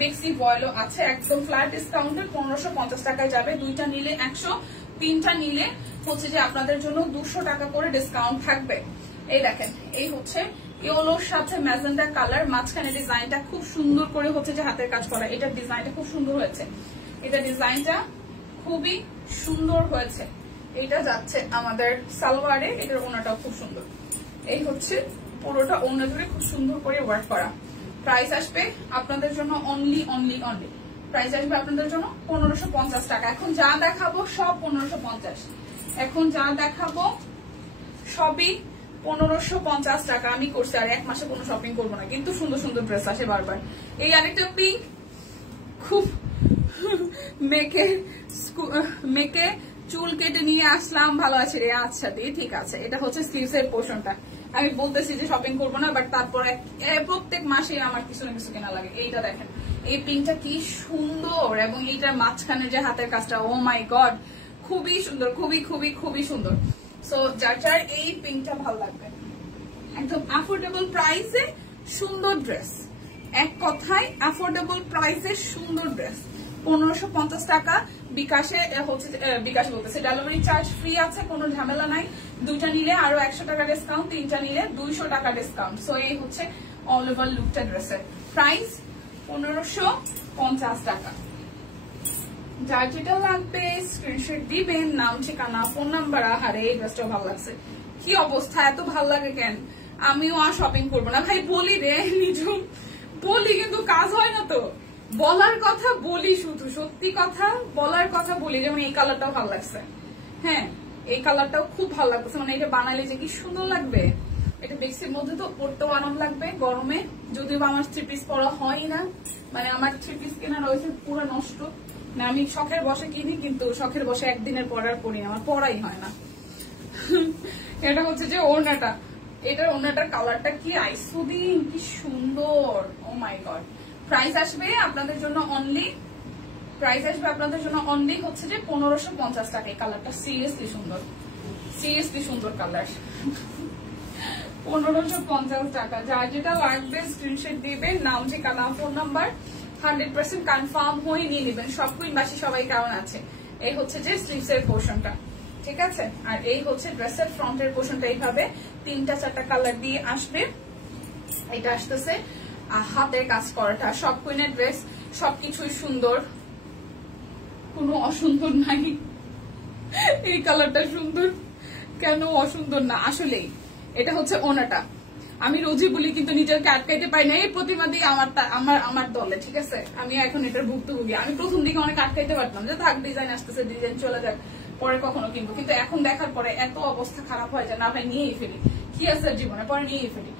বেক্সি বয়েলও আছে, একদম ফ্ল্যাট ডিসকাউন্টে 1550 টাকায় যাবে। দুইটা নিলে 100, তিনটা নিলে হচ্ছে যে আপনাদের জন্য 200 টাকা করে ডিসকাউন্ট থাকবে। এই দেখেন, এই হচ্ছে ইয়েলোর সাথে ম্যাজেন্ডা কালার, মাঝখানে ডিজাইনটা খুব সুন্দর করে হচ্ছে যে হাতের কাজ করা। এটার ডিজাইনটা খুব সুন্দর হয়েছে, এটা ডিজাইনটা খুবই সুন্দর হয়েছে। এটা যাচ্ছে আমাদের সালোয়ারে, এটার ওড়নাটাও খুব সুন্দর। এই হচ্ছে পুরোটা ওড়না জুড়ে খুব সুন্দর করে ওয়ার্ক করা। প্রাইস আসবে আপনাদের জন্য অনলি প্রাইস আসবে আপনাদের জন্য 1550 টাকা। এখন যা দেখাবো সব 1550, এখন যা দেখাবো সবই 1550 টাকা। আমি করছি, আর এক মাসে কোনো শপিং করবো না, কিন্তু সুন্দর সুন্দর ড্রেস আসে বারবার। এই আরেকটা পিঙ্ক, খুব মেকে চুল কেটে নিয়ে আসলাম, ভালো আছে রে? আচ্ছা দিয়ে, ঠিক আছে। এটা হচ্ছে স্লিভসের পোর্শনটা। আমি বলতেছি যে শপিং করবো না, বাট তারপরে প্রত্যেক মাসে আমার কিছু না কিছু কেনা লাগে। এইটা দেখেন, এই পিঙ্কটা কি সুন্দর, এবং এইটার মাঝখানে যে হাতের কাজটা, ও মাই গড, খুবই সুন্দর, খুবই খুবই খুবই সুন্দর। সো যার যার এই পিঙ্কটা ভালো লাগবে, একদম অ্যাফোর্ডেবল প্রাইসে সুন্দর ড্রেস। এক কথায় অ্যাফোর্ডেবল প্রাইসে সুন্দর ড্রেস। 1550 টাকা। বিকাশে হচ্ছে, বিকাশ বলতেছে ডেলিভারি চার্জ ফ্রি আছে, কোনো ঝামেলা নাই। দুইটা নিলে আরো 100 টাকা ডিসকাউন্ট, তিনটা নিলে 200 টাকা ডিসকাউন্ট। সো এই হচ্ছে অল ওভার লুকটা ড্রেসের প্রাইস 1550 টাকা। যার যেটা লাগবে স্ক্রিনশট দিবেন, নাম, ঠিকানা, ফোন নাম্বার। আহারে এই ড্রেসটা ভালো লাগছে, কি অবস্থা, এত ভালো লাগে কেন? আমিও আর শপিং করবো না ভাই, বলি রে নিজুম, বলি কিন্তু কাজ হয় না তো। বলার কথা বলি, শুধু সত্যি কথা বলার কথা বলি। যেমন এই কালারটাও ভালো লাগছে, হ্যাঁ এই কালারটাও খুব ভালো লাগছে, মানে এটা বানালে যে কি সুন্দর লাগবে। এটা বেক্সির মধ্যে তো পরতেও আরাম লাগবে গরমে। যদিও আমার 3 পিস পরা হয় না, মানে আমার 3 পিস কেনা রয়েছে পুরো নষ্ট না। আমি শখের বসে কিনি, কিন্তু শখের বসে একদিনের পরার পরি, আমার পরাই হয় না। এটা হচ্ছে যে ওড়নাটা, এটার ওড়নাটার কালারটা কি আইসুদিন, কি সুন্দর, ও মাই গড। প্রাইস আসবে আপনাদের জন্য অনলি হচ্ছে যে 1550 টাকা। এই কালারটা সিরিয়াসলি সুন্দর কালার। 1550 টাকা। যার যেটা লাগবে স্ক্রিনশট দিবেন, নাম, ঠিকানা, ফোন নাম্বার, 100% কনফার্ম হয়ে নিয়ে নেবেন। সব কুইনবাসী সবাই কেমন আছে? এই হচ্ছে যে স্লিভসের পোর্শনটা, ঠিক আছে? আর এই হচ্ছে ড্রেসের ফ্রন্টের পোর্শনটা। এইভাবে 3-4টা কালার দিয়ে আসবে। এটা আসতেছে হাতের কাজ করাটা। সব কুইনের ড্রেস সবকিছুই সুন্দর, কোনো অসুন্দর নাই। এই কালারটা সুন্দর, কেন অসুন্দর না? আসলেই এটা হচ্ছে ওনাটা। আমি রোজই বলি, কিন্তু নিজেকে আটকাইতে পাই না। এই প্রতিবাদী আমার দলে, ঠিক আছে? আমি এখন এটার ভুক্তভোগী। আমি প্রথম দিকে অনেক আটকাইতে পারতাম যে থাক, ডিজাইন আসতেছে, ডিজাইন চলে যাক, পরে কখনো কিনবো। কিন্তু এখন দেখার পরে এত অবস্থা খারাপ হয় যে না ভাই, নিয়েই ফেলি, কি আছে জীবনে, পরে নিয়েই ফেলি।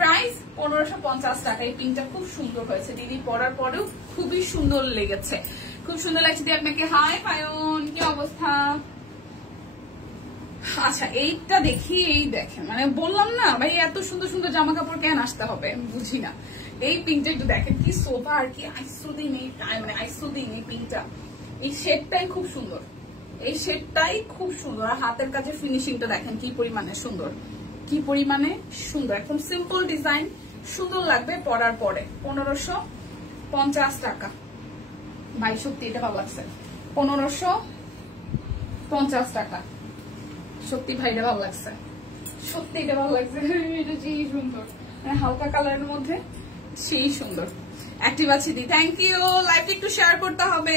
প্রাইস 1550 টাকা। এই পিনটা খুব সুন্দর হয়েছে, দিদি পরার পরেও খুবই সুন্দর লেগেছে, খুব সুন্দর লাগছে। দিয়ে আপনাকে হাই পায়ন, কি অবস্থা? আচ্ছা এইটা দেখি, এই দেখেন, মানে বললাম না ভাই এত সুন্দর সুন্দর জামা কাপড় কেন আসতে হবে, বুঝি না। এই পিঙ্কটা একটু দেখেন, কি সোফা আর কি আইসুদিন, এই মানে আইসুদিন এই পিঙ্কটা। এই শেডটাই খুব সুন্দর, এই শেডটাই খুব সুন্দর। আর হাতের কাছে ফিনিশিংটা দেখেন কি পরিমাণে সুন্দর, কি পরিমাণে সুন্দর, একদম সিম্পল ডিজাইন, সুন্দর লাগবে পরার পরে। 1550 টাকা। ভাই সত্যি এটা ভালো লাগছে, 1550 টাকা। সত্যি ভাই এটা ভালো লাগছে, সত্যি এটা ভালো লাগছে। এটা সেই সুন্দর, মানে হালকা কালারের মধ্যে সেই সুন্দর। অ্যাক্টিভ আছি দি, থ্যাংক ইউ। লাইভটা একটু শেয়ার করতে হবে,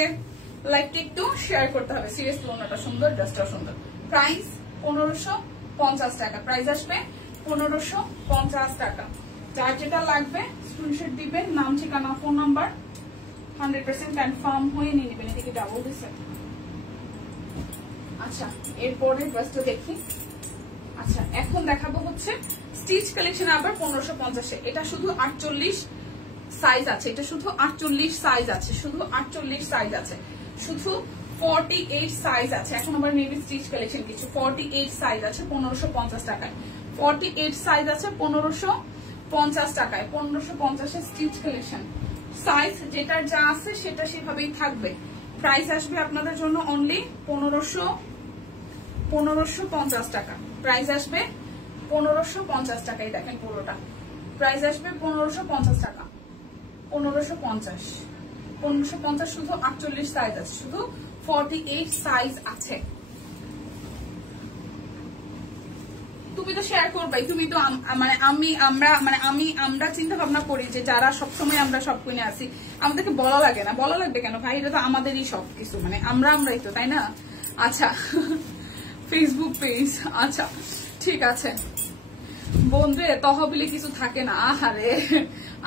লাইভটা একটু শেয়ার করতে হবে। সিরিয়াসলি ওনাটা সুন্দর, ড্রেসটা সুন্দর। প্রাইস 1550 টাকা, প্রাইস আসবে 1550 টাকা। যার যেটা লাগবে স্ক্রিনশট দিবেন, নাম ঠিকানা ফোন নাম্বার 100% কনফার্ম হয়ে নিয়ে নেবেন। এদিকে ডাবল দিছে। আচ্ছা এরপরে ড্রেসটা দেখি। আচ্ছা এখন দেখাবো হচ্ছে স্টিচ কালেকশন, আবার 1550। এটা শুধু 48 সাইজ আছে, এটা শুধু 48 সাইজ আছে, শুধু 48 সাইজ আছে, শুধু 48 সাইজ আছে। এখন আবার মেবি স্টিচ কালেকশন কিছু 48 সাইজ আছে 1550 টাকায়। 48 সাইজ আছে 1550 টাকায়। 1550 স্টিচ কালেকশন, সাইজ যেটার যা আছে সেটা সেভাবেই থাকবে। প্রাইস আসবে আপনাদের জন্য অনলি 1550 টাকা। প্রাইস আসবে 1550 টাকাই। দেখেন পুরোটা প্রাইস আসবে 1550 টাকা। 1550 শুধু 48 সাইজ আছে, শুধু 48 সাইজ আছে। তুমি তো শেয়ার করবাই, তুমি তো মানে আমরা চিন্তা ভাবনা করি যে যারা সবসময় আমরা সব কিনে আসি, আমাদেরকে বলা লাগে না। বলা লাগবে কেন ভাই, এটা তো আমাদেরই সব কিছু, মানে আমরাই তো, তাই না? আচ্ছা ফেসবুক পেজ, আচ্ছা ঠিক আছে বন্ধুরে, তহবিলে কিছু থাকে না, আহারে।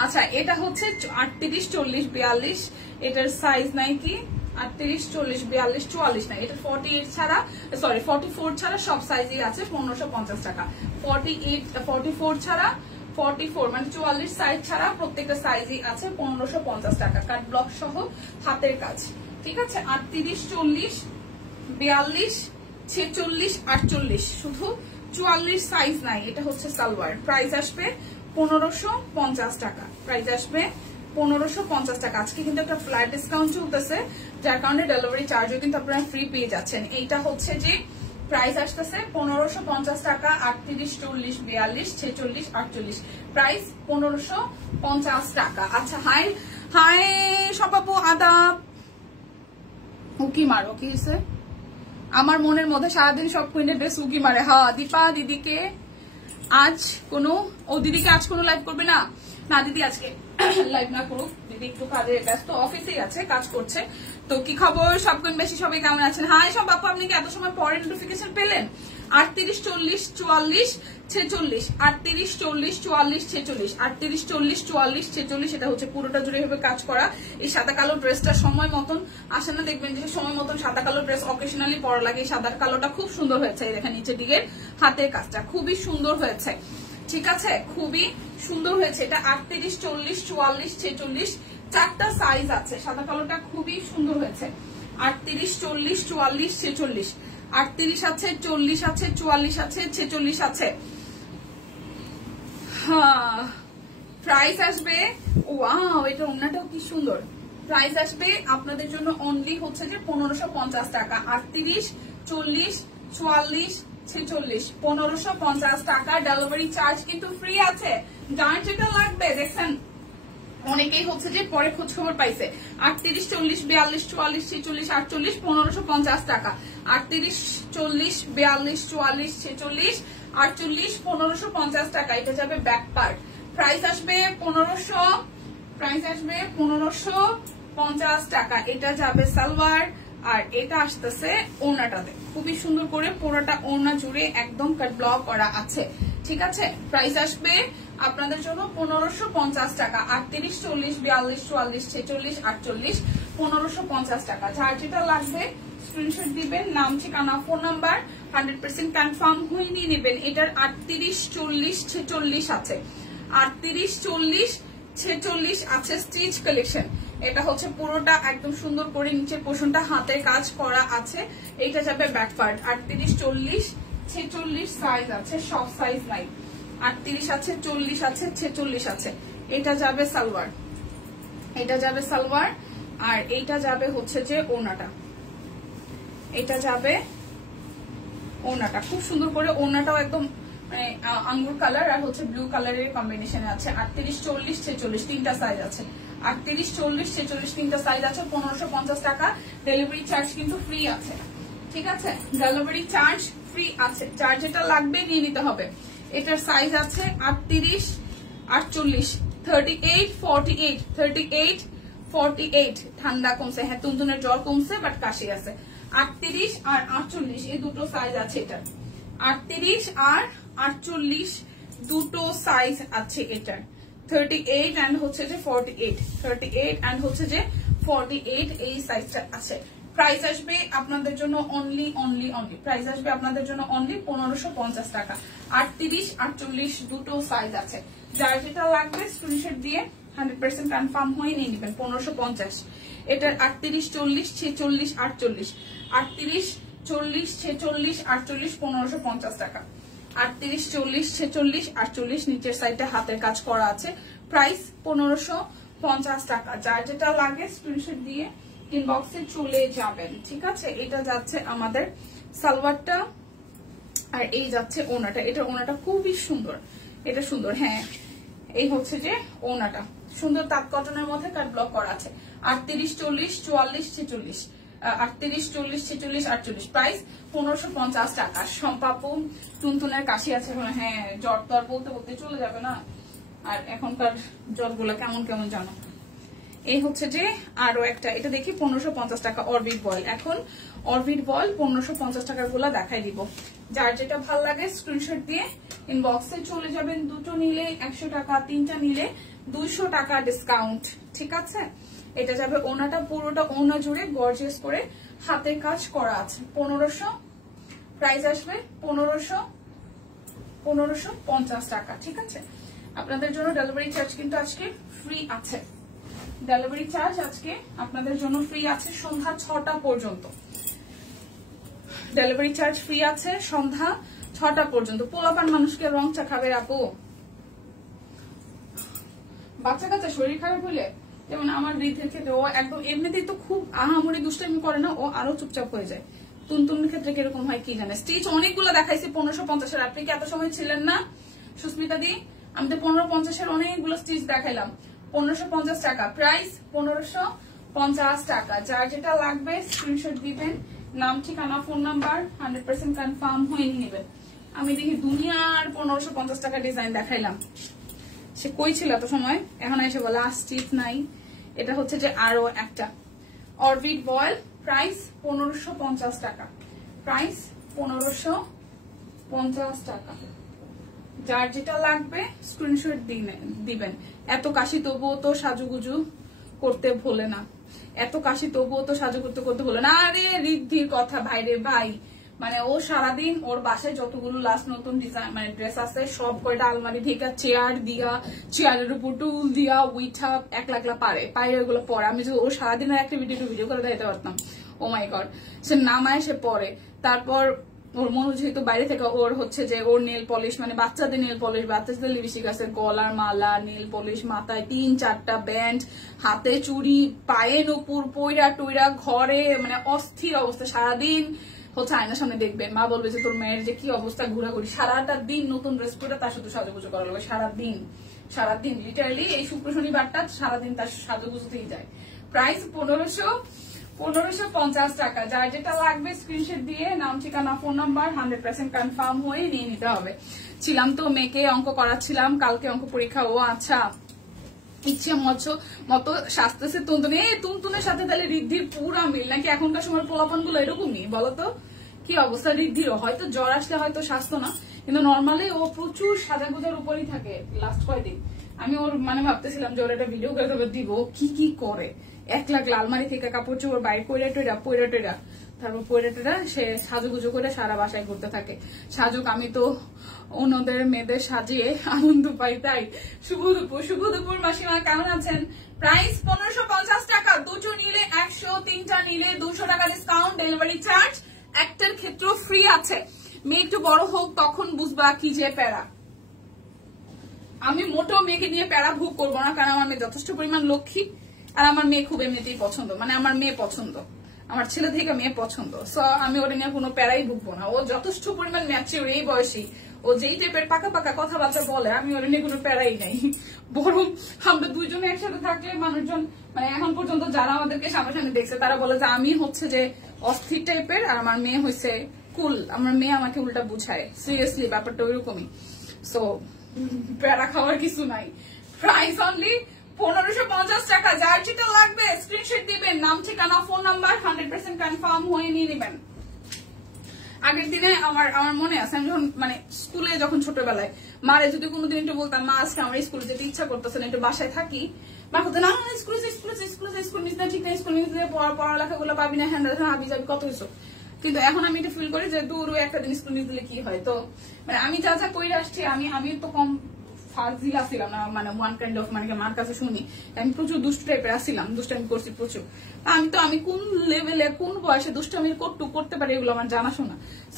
আচ্ছা এটা হচ্ছে 38, 40, 42, এটার সাইজ নাই কি 38, 40, 42, 44 নাই, এটা 48 ছাড়া, সরি 44 ছাড়া সব সাইজই আছে 1550 টাকা। 48, 44 ছাড়া, 44 মানে 44 সাইজ ছাড়া প্রত্যেকটা সাইজই আছে 1550 টাকা। কাট ব্লক সহ হাতের কাজ, ঠিক আছে? 38, 40, 42, 46, 48, শুধু 44 সাইজ নাই। এটা হচ্ছে সালোয়ার। প্রাইস আসবে 1550 টাকা। প্রাইস আসবে 1550 টাকা। আজকে কিন্তু একটা ফ্ল্যাট ডিসকাউন্ট চলতেছে, যার কারণে ডেলিভারি চার্জও কিন্তু আপনারা ফ্রি পেয়ে যাচ্ছেন। এইটা হচ্ছে যে প্রাইস আসতেছে 1550 টাকা। 38, 40, 42, 46, 48, প্রাইস 1550 টাকা। আচ্ছা হাই হাই সবাবু আদাব। উকি মারো, কি হয়েছে? আমার মনের মধ্যে সারাদিন সব কুইনের ড্রেস উকি মারে। হ্যাঁ দীপা দিদিকে আজ কোনো, ও দিদিকে আজ কোনো লাইভ করবে না? না দিদি আজকে লাইভ না করুক, দিদি একটু কাজে ব্যস্ত, অফিসেই আছে, কাজ করছে। তো কি খবর সব কোন বেশি, সবাই কেমন আছেন? হাই সব বাপু, আপনি কি এত সময় পরে নোটিফিকেশন পেলেন? 38, 40, 44, 46, 38, 40, 44, 46, 38, 40, 44, 46, এটা হচ্ছে পুরোটা জুড়ে হবে কাজ করা। এই সাদা কালো ড্রেসটা সময় মতন আসে না, দেখবেন যে সময় মতন সাদা কালো ড্রেস অকেশনালি পরা লাগে। এই সাদা কালোটা খুব সুন্দর হয়েছে, এই দেখেন নিচের দিকের হাতের কাজটা খুবই সুন্দর হয়েছে, ঠিক আছে? খুবই সুন্দর হয়েছে। এটা 38, 40, 44, 46, চারটা সাইজ আছে। সাদা কালোটা খুবই সুন্দর হয়েছে। 38, 40, 44, 46, 38 আছে, 40 আছে, 44 আছে, 46 আছে। হ্যাঁ প্রাইস আসবে, ওয়াও এটা ওনাটাও কি সুন্দর। প্রাইস আসবে আপনাদের জন্য অনলি হচ্ছে যে 1550 টাকা। 38, 40, 44, 46, 1550 টাকা। ডেলিভারি চার্জ কিন্তু ফ্রি আছে। যার যেটা লাগবে দেখছেন, অনেকেই হচ্ছে যে পরে খোঁজ খবর পাইছে। 38, 40, 42, 44, 46, 48, 1550 টাকা। 38, 40, 42, 44, 46, 48, 1550 টাকা। এটা যাবে ব্যাক পার্ট। প্রাইস আসবে 1500, প্রাইস আসবে 1550 টাকা। এটা যাবে সালোয়ার, আর এটা আসতেছে ওড়নাটাতে খুবই সুন্দর করে পুরোটা ওড়না জুড়ে একদম কাট ব্লক করা আছে, ঠিক আছে? প্রাইস আসবে আপনাদের জন্য 1550 টাকা। 38, 40, 42, 44, 46, 48, 1550 টাকা। যার যেটা লাগবে স্ক্রিনশট দিবেন, নাম ঠিকানা ফোন নাম্বার 100% কনফার্ম হয়ে নিয়ে নেবেন। এটার 38, 40, 46 আছে, 38, 40, 46 আছে স্টিচ কালেকশন। এটা হচ্ছে পুরোটা একদম সুন্দর করে নিচের পোর্শনটা হাতের কাজ করা আছে। এটা যাবে ব্যাক পার্ট। 38, 40, 46 সাইজ আছে, সব সাইজ নাই। 38 আছে, 40 আছে, 46 আছে। এটা যাবে সালোয়ার, এটা যাবে সালোয়ার, আর এইটা যাবে হচ্ছে যে ওড়নাটা। এটা যাবে ওনাটা, খুব সুন্দর করে ওনাটাও একদম মানে আঙ্গুর কালার আর হচ্ছে ব্লু কালারের কম্বিনেশনে আছে। 38, 40, 46 তিনটা সাইজ আছে। 38, 40, 46 তিনটা সাইজ আছে। 1550 টাকা। ডেলিভারি চার্জ কিন্তু ফ্রি আছে, ঠিক আছে? ডেলিভারি চার্জ ফ্রি আছে, যার যেটা লাগবে নিয়ে নিতে হবে। এটার সাইজ আছে 38, 48, 38, 48, 38, 48। ঠান্ডা কমছে, হ্যাঁ তুনতুনের জ্বর কমছে, বাট কাশি আছে। 38 আর 48 এই দুটো সাইজ আছে এটার। 38 আর 48 দুটো সাইজ আছে এটার। 38 এন্ড হচ্ছে যে 48, 38 এন্ড হচ্ছে যে 48 এই সাইজটা আছে। প্রাইস আসবে আপনাদের জন্য অনলি প্রাইস আসবে আপনাদের জন্য অনলি 1550 টাকা। 38, 48 দুটো সাইজ আছে, যার যেটা লাগবে স্ক্রিনশট দিয়ে 100% কনফার্ম হয়ে নিয়ে নেবেন। 1550 এটার 38, 40, 46, 48, 38, 40, 46, 48 1550 টাকা। 38, 40, 46, 48 নিচের সাইডে হাতের কাজ করা আছে। প্রাইস 1550 টাকা। যার যেটা লাগে স্ক্রিনশট দিয়ে ইনবক্সে চলে যাবেন, ঠিক আছে? এটা যাচ্ছে আমাদের সালোয়ারটা আর এই যাচ্ছে ওনাটা। এটা ওনাটা খুবই সুন্দর, এটা সুন্দর, হ্যাঁ এই হচ্ছে যে ওনাটা সুন্দর তাঁত কটনের মধ্যে কাট ব্লক করা আছে। 38, 40, 44, 46, 38, 40, 46, 48 প্রাইস 1550 টাকা। সম্পাপু টুনটুনের কাশি আছে, হ্যাঁ জ্বর তো আর বলতে বলতে চলে যাবে না, আর এখনকার জ্বরগুলো কেমন কেমন জানো। এই হচ্ছে যে আরো একটা, এটা দেখি 1550 টাকা অরবিট বয়েল। এখন অরবিট বয়েল 1550 টাকার গুলা দেখাই দিব। যার যেটা ভাল লাগে স্ক্রিনশট দিয়ে ইনবক্সে চলে যাবেন। দুটো নিলে 100 টাকা, তিনটা নিলে 200 টাকা ডিসকাউন্ট, ঠিক আছে? এটা যাবে ওনাটা, পুরোটা ওনা জুড়ে গর্জিয়াস করে হাতের কাজ করা আছে। 1500 প্রাইস আসবে 1550 টাকা, ঠিক আছে? আপনাদের জন্য ডেলিভারি চার্জ কিন্তু আজকে ফ্রি আছে। ডেলিভারি চার্জ আজকে আপনাদের জন্য ফ্রি আছে সন্ধ্যা 6টা পর্যন্ত। ডেলিভারি চার্জ ফ্রি আছে সন্ধ্যা 6টা পর্যন্ত। পোলাপান মানুষকে রং চা খাবে আপু, বাচ্চা কাচ্চা শরীর খারাপ হলে, যেমন আমার ঋদ্ধের ক্ষেত্রে ও একদম এমনিতেই তো খুব আহামরি দুষ্টামি করে না, ও আরো চুপচাপ হয়ে যায়। তুনতুনের ক্ষেত্রে কিরকম হয় কি জানে। স্টিচ অনেকগুলো দেখাইছি 1550-এর, আপনি কি এত সময় ছিলেন না সুস্মিতা দি? আমি তো 1550-এর অনেকগুলো স্টিচ দেখাইলাম। 1550 টাকা প্রাইস, 1550 টাকা। যার যেটা লাগবে স্ক্রিনশট দিবেন, নাম ঠিকানা ফোন নাম্বার 100% কনফার্ম হয়ে নেবেন। আমি দেখি দুনিয়ার 1550 টাকা ডিজাইন দেখাইলাম, সে কই ছিল এত সময়, এখন এসে বলে স্টিচ নাই। এটা হচ্ছে যে আরো একটা অরবিট বয়েল, প্রাইস 1550 টাকা, প্রাইস 1550 টাকা। যার যেটা লাগবে স্ক্রিনশট দিবেন। এত কাশি তবুও তো সাজুগুজু করতে ভুলে না, এত কাশি তবুও তো সাজু করতে ভুলে না। আরে ঋদ্ধির কথা ভাই রে ভাই, মানে ও সারাদিন ওর বাসায় যতগুলো লাস্ট নতুন ডিজাইন মানে ড্রেস আছে সব কয়টা আলমারি থেকে চেয়ার দিয়া, চেয়ারের উপর টুল দিয়া উইঠা একলা পারে ওগুলো পরে। আমি যদি ও সারাদিনের একটা ভিডিও করে দিতে পারতাম, ও মাই গড। সে নামায় সে পরে, তারপর ওর মনে যেহেতু বাইরে থেকে ওর হচ্ছে যে ওর নেল পলিশ, মানে বাচ্চাদের নেল পলিশ, বাচ্চাদের লিপস্টিক আছে, গলার মালা, নেল পলিশ, মাথায় 3-4টা ব্যান্ড, হাতে চুড়ি, পায়ে নুপুর, পয়রা টুইরা, ঘরে মানে অস্থির অবস্থা। সারাদিন হচ্ছে আয়নার সামনে দেখবেন, মা বলবে যে তোর মেয়ের যে কি অবস্থা, ঘোরাঘুরি সারাটা দিন নতুন ড্রেস পরে তার সাথে সাজুগুজু করা লাগবে সারাদিন লিটারালি এই শুক্র শনিবারটা সারাদিন তার সাজুগুজুতেই যায়। প্রাইস 1550 টাকা। যার যেটা লাগবে স্ক্রিনশট দিয়ে নাম ঠিকানা ফোন নাম্বার 100% কনফার্ম হয়ে নিয়ে নিতে হবে। ছিলাম তো মেয়েকে অঙ্ক করাচ্ছিলাম, কালকে অঙ্ক পরীক্ষা। ও আচ্ছা, ইচ্ছে মতো স্বাস্থ্য তুনতুনের সাথে তাহলে ঋদ্ধির পুরা মিল নাকি? এখনকার সময় পোলাপান গুলো এরকমই, বলতো কি অবস্থা ঋদ্ধিরও? হয়তো জ্বর আসলে হয়তো স্বাস্থ্য না, কিন্তু নর্মালি ও প্রচুর সাজাগুজার উপরই থাকে লাস্ট কয়দিন। আমি ওর মানে ভাবতেছিলাম যে ওর একটা ভিডিও করে তবে দিব, কি করে এক লাখ আলমারি থেকে কাপড় চোপড় বাইর পয়রা টয়রা, তারপর পয়রা সে সাজুগুজু করে সারা বাসায় ঘুরতে থাকে। সাজুক, আমি তো অন্যদের মেয়েদের সাজিয়ে আনন্দ পাই। তাই শুভ দুপুর মাসিমা, কেমন আছেন? প্রাইস 1550 টাকা, দুটো নিলে 100, তিনটা নিলে 200 টাকা ডিসকাউন্ট। ডেলিভারি চার্জ একটার ক্ষেত্রে ফ্রি আছে। মেয়ে একটু বড় হোক তখন বুঝবা কি যে প্যারা। আমি মোটেও মেয়েকে নিয়ে প্যারা ভোগ করবো না, কারণ আমার মেয়ে যথেষ্ট পরিমাণ লক্ষ্মী, আর আমার মেয়ে খুব এমনিতেই পছন্দ, মানে আমার মেয়ে পছন্দ। আমার ছেলে থেকে মেয়ে পছন্দ, সো আমি ওটা নিয়ে কোনো প্যারাই ভুগবো না। ও যথেষ্ট পরিমাণ ম্যাচিউর এই বয়সী, ও যেই টাইপের পাকা পাকা কথাবার্তা বলে আমি ওটা নিয়ে কোনো প্যারাই নাই। বরং আমরা দুইজনে একসাথে থাকলে মানুষজন মানে এখন পর্যন্ত যারা আমাদেরকে সামনাসামনি দেখছে তারা বলে যে আমি হচ্ছে যে অস্থির টাইপের আর আমার মেয়ে হচ্ছে কুল। আমার মেয়ে আমাকে উল্টা বুঝায়, সিরিয়াসলি ব্যাপারটা ওইরকমই। সো প্যারা খাওয়ার কিছু নাই। প্রাইস অনলি 1550 টাকা। যার যেটা লাগবে স্ক্রিনশট দিবেন, নাম ঠিকানা ফোন নাম্বার 100% কনফার্ম হয়ে নিয়ে নেবেন। আগের দিনে আমার মনে আছে আমি যখন মানে স্কুলে যখন ছোটবেলায় মারে যদি কোনোদিন একটু বলতাম মা আজকে আমার স্কুলে যেতে ইচ্ছা করতেছে না, একটু বাসায় থাকি, মা বলতো না স্কুল মিস না, ঠিক না, স্কুল মিস দিয়ে পড়ালেখা গুলো পাবি না, হ্যান্ডেল হাবি যাবি কত কিছু। কিন্তু এখন আমি এটা ফিল করি যে দূর একটা দিন স্কুল মিস দিলে কি হয়। তো মানে আমি যা যা করে আসছি আমি তো কম ফাজিল আসছিলাম না, মানে ওয়ান কাইন্ড অফ মানে মার কাছে শুনি আমি প্রচুর দুষ্ট টাইপের আসছিলাম, দুষ্টামি করছি প্রচুর। আমি কোন লেভেলে কোন বয়সে দুষ্টামি করতে পারি এগুলো আমার জানাশোনা।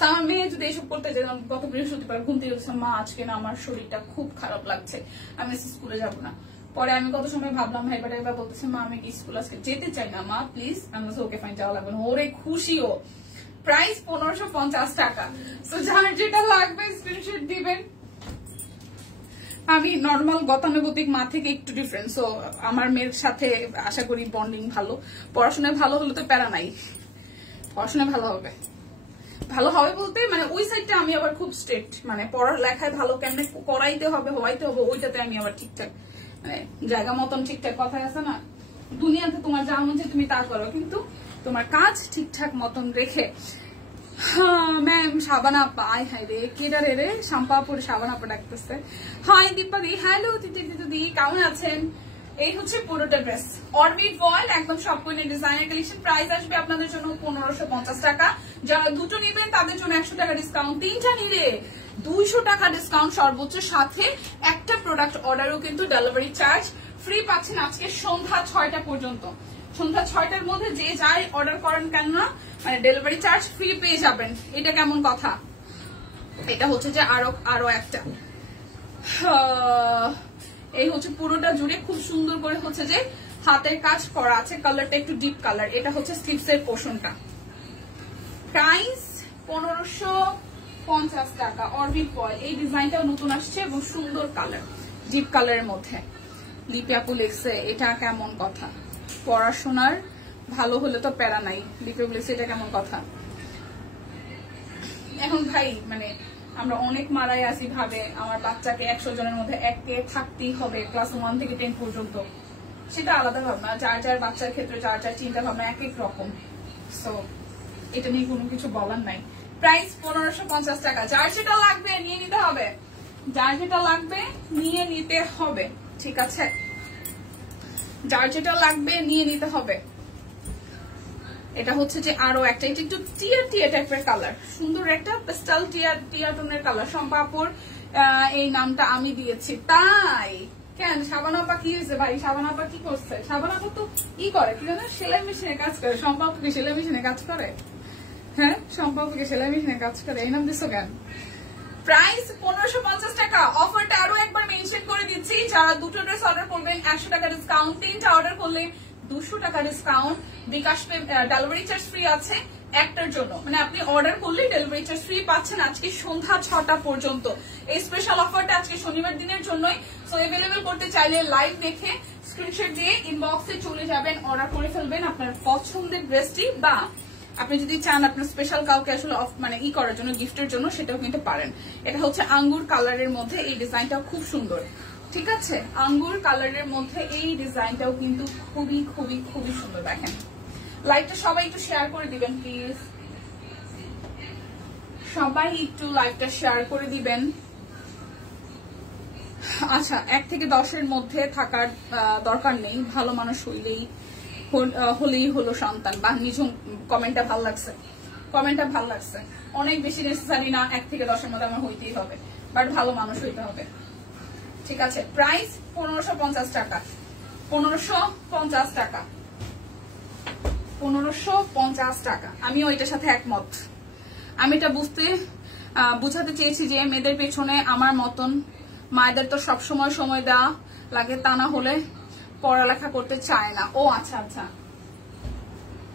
আমার মেয়ে যদি এইসব করতে চাই, গত বৃহস্পতিবার ঘুম থেকে বলছে মা আজকে না আমার শরীরটা খুব খারাপ লাগছে, আমি স্কুলে যাবো না। পরে আমি কত সময় ভাবলাম ভাইবা টাইবা বলতেছে মা আমি কি স্কুল আজকে যেতে চাই না মা প্লিজ, আমি ওকে ফাইন যাওয়া লাগবে না, ওরে খুশিও। প্রাইস 1550 টাকা। তো যার যেটা লাগবে স্ক্রিনশট দিবেন। আমি নর্মাল গতানুগতিক মা থেকে একটু ডিফারেন্ট, সো আমার মেয়ের সাথে আশা করি বন্ডিং ভালো। পড়াশোনায় ভালো হলে তো প্যারা নাই, পড়াশোনায় ভালো হবে বলতে মানে ওই সাইডটা আমি আবার খুব স্ট্রিক্ট, মানে পড়ার লেখায় ভালো কেমনে করাইতে হবে হওয়াইতে হবে ওইটাতে আমি আবার ঠিকঠাক মানে জায়গা মতন ঠিকঠাক কথায় আছে না, দুনিয়াতে তোমার যা মন চায় তুমি তা করো, কিন্তু তোমার কাজ ঠিকঠাক মতন রেখে। ম্যাম শাবানা আপা, আয় হাই রে কেডা রে শাম্পাপুর শাবানা আপা ডাকতেছে। হাই দীপাদি, হ্যালো দিদি কেমন আছেন? এই হচ্ছে পুরোটা ড্রেস অরবিট ভয়েল, একদম সম্পূর্ণ ডিজাইনার কালেকশন। প্রাইস আসবে আপনাদের জন্য 1550 টাকা। যারা দুটো নেবেন তাদের জন্য 100 টাকা ডিসকাউন্ট, তিনটা নিলে 200 টাকা ডিসকাউন্ট সর্বোচ্চ, সাথে একটা প্রোডাক্ট অর্ডারও কিন্তু ডেলিভারি চার্জ ফ্রি পাচ্ছেন আজকে সন্ধ্যা 6টা পর্যন্ত। সন্ধ্যা 6টার মধ্যে যে যাই অর্ডার করেন কেন না মানে ডেলিভারি চার্জ ফ্রি পেয়ে যাবেন। এটা কেমন কথা? এটা হচ্ছে যে আরো একটা এই হচ্ছে পুরোটা জুড়ে খুব সুন্দর করে হচ্ছে যে হাতের কাজ করা আছে, কালারটা একটু ডিপ কালার। এটা হচ্ছে স্লিভস এর পোর্শনটা। প্রাইস 1550 টাকা। অরবিট ভয়েল, এই ডিজাইনটাও নতুন আসছে এবং সুন্দর কালার, ডিপ কালারের মধ্যে। লিপি আপু লিখছে এটা কেমন কথা? পড়াশোনার ভালো হলে তো প্যারা নাই। লিপি বলেছে এটা কেমন কথা? এখন ভাই মানে আমরা অনেক মারাই আসি ভাবে আমার বাচ্চাকে 100 জনের মধ্যে একে থাকতেই হবে ক্লাস 1 থেকে 10 পর্যন্ত, সেটা আলাদা ভাবনা। যার বাচ্চার ক্ষেত্রে যার চিন্তা ভাবনা এক এক রকম, সো এটা নিয়ে কোনো কিছু বলার নাই। প্রাইস 1550 টাকা। যার যেটা লাগবে নিয়ে নিতে হবে, যার যেটা লাগবে নিয়ে নিতে হবে, ঠিক আছে? যার যেটা লাগবে নিয়ে নিতে হবে। এটা হচ্ছে যে আরো একটা, এটা একটু টিয়া টাইপের কালার, সুন্দর একটা পেস্টাল টিয়া টোনের কালার। সম্পাপুর এই নামটা আমি দিয়েছি। তাই কেন শাবানা আপা কি হয়েছে ভাই? শাবানা আপা কি করছে? শাবানা আপা তো ই করে কি জানো, সেলাই মেশিনে কাজ করে। সম্পাপুকে সেলাই মেশিনে কাজ করে? হ্যাঁ সম্পাপুকে সেলাই মেশিনে কাজ করে, এই নাম দিছো কেন? প্রাইস 1550 টাকা। অফারটা আরো একবার মেনশন করে দিচ্ছি, যারা দুটো ড্রেস অর্ডার করবেন 100 টাকা ডিসকাউন্ট, তিনটা অর্ডার করলে 200 টাকা ডিসকাউন্ট, বিকাশ পে ডেলিভারি চার্জ ফ্রি আছে একটার জন্য, মানে আপনি অর্ডার করলে ডেলিভারি চার্জ ফ্রি পাচ্ছেন আজকে সন্ধ্যা 6টা পর্যন্ত। এই স্পেশাল অফারটা আজকে শনিবার দিনের জন্যই, সো অ্যাভেলেবল করতে চাইলে লাইভ দেখে স্ক্রিনশট দিয়ে ইনবক্সে চলে যাবেন, অর্ডার করে ফেলবেন আপনার পছন্দের ড্রেসটি, বা আপনি যদি চান আপনার স্পেশাল কাউকে আসলে মানে ই করার জন্য গিফটের জন্য সেটাও কিন্তু পারেন। এটা হচ্ছে আঙ্গুর কালারের মধ্যে, এই ডিজাইনটাও খুব সুন্দর, ঠিক আছে? আঙ্গুর কালারের মধ্যে এই ডিজাইনটাও কিন্তু খুবই খুবই খুবই সুন্দর। দেখেন লাইভটা সবাই একটু শেয়ার করে দিবেন প্লিজ, সবাই একটু লাইভটা শেয়ার করে দিবেন। আচ্ছা 1 থেকে 10-এর মধ্যে থাকার দরকার নেই, ভালো মানুষ হলেই হলো সন্তান। বা নিজম কমেন্টটা ভাল লাগছে, অনেক বেশি নেসেসারি না 1 থেকে 10-এর মধ্যে আমার হইতেই হবে, বাট ভালো মানুষ হইতে হবে, ঠিক আছে? প্রাইস 1550 টাকা। 1550 টাকা, 1550 টাকা। আমিও এটার সাথে একমত। আমি এটা বুঝাতে চেয়েছি যে মেয়েদের পেছনে আমার মতন মায়েদের তো সবসময় সময় দেওয়া লাগে, তা না হলে পড়ালেখা করতে চায় না। ও আচ্ছা আচ্ছা,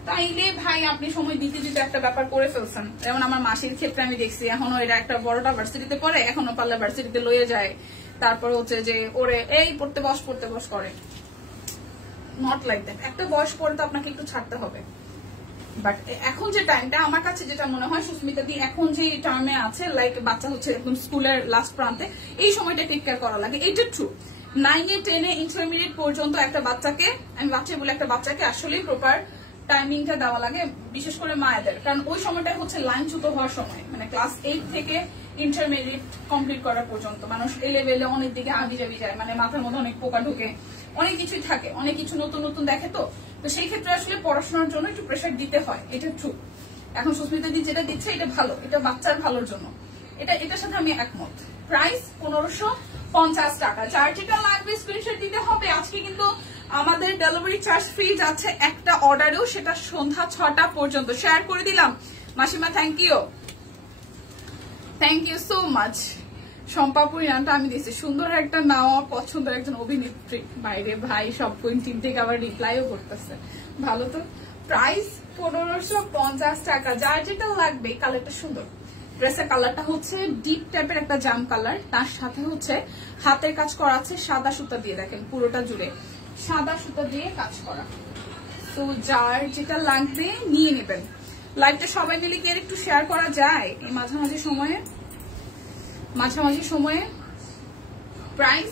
তাইলে ভাই আপনি সময় দিতে দিতে একটা ব্যাপার করে ফেলছেন। যেমন আমার মাসির ক্ষেত্রে আমি দেখছি, এখনো এটা একটা বড়টা ভার্সিটিতে পড়ে, এখনো পারলে ভার্সিটিতে লয়ে যায়, তারপর হচ্ছে যে ওরে এই পড়তে বস করে। Not like that. একটা বয়স পরে তো আপনাকে একটু ছাড়তে হবে। বাট এখন যে টাইমটা আমার কাছে যেটা মনে হয় সুস্মিতা দি এখন যে টার্মে আছে, লাইক বাচ্চা হচ্ছে একদম স্কুলের লাস্ট প্রান্তে, এই সময়টা টেক কেয়ার করা লাগে। এটা ট্রু। 9 এ 10 এ ইন্টারমিডিয়েট পর্যন্ত একটা বাচ্চাকে, আমি বাচ্চা বলে একটা বাচ্চাকে আসলেই প্রপার টাইমিংটা দেওয়া লাগে, বিশেষ করে মায়েদের। কারণ ওই সময়টা হচ্ছে লাইনচ্যুত হওয়ার সময়, মানে ক্লাস 8 থেকে ইন্টারমিডিয়েট কমপ্লিট করা পর্যন্ত মানুষ এ লেভেলে অনেক দিকে আবিজাবি যায়, মানে মাথার মধ্যে অনেক পোকা ঢুকে, অনেক কিছুই থাকে, অনেক কিছু নতুন নতুন দেখে। তো সেই ক্ষেত্রে আসলে পড়াশোনার জন্য একটু প্রেশার দিতে হয়, এটা ট্রু। এখন সুস্মিতা দি যেটা দিচ্ছে এটা ভালো, এটা বাচ্চার ভালোর জন্য, এটার সাথে আমি একমত। প্রাইস 1550 টাকা। যার যেটা লাগবে স্ক্রিনশট দিতে হবে। আজকে কিন্তু আমাদের ডেলিভারি চার্জ ফ্রি যাচ্ছে একটা অর্ডারেও, সেটা সন্ধ্যা 6টা পর্যন্ত। শেয়ার করে দিলাম মাসিমা, থ্যাংক ইউ সো মাচ। শম্পাপুর নামটা আমি দিচ্ছি, সুন্দর একটা নাও, পছন্দের একজন অভিনেত্রী। বাইরে ভাই সব টিম থেকে আবার রিপ্লাইও করতেছে, ভালো তো। প্রাইস 1550 টাকা। যার যেটা লাগবে, কালারটা সুন্দর, ড্রেসের কালারটা হচ্ছে ডিপ টাইপের একটা জাম কালার, তার সাথে হচ্ছে হাতের কাজ করা আছে সাদা সুতা দিয়ে, দেখেন পুরোটা জুড়ে সাদা সুতা দিয়ে কাজ করা। তো যার যেটা লাগবে নিয়ে নেবেন। লাইভটা সবাই মিলে কি একটু শেয়ার করা যায় এই মাঝামাঝি সময়ে। প্রাইস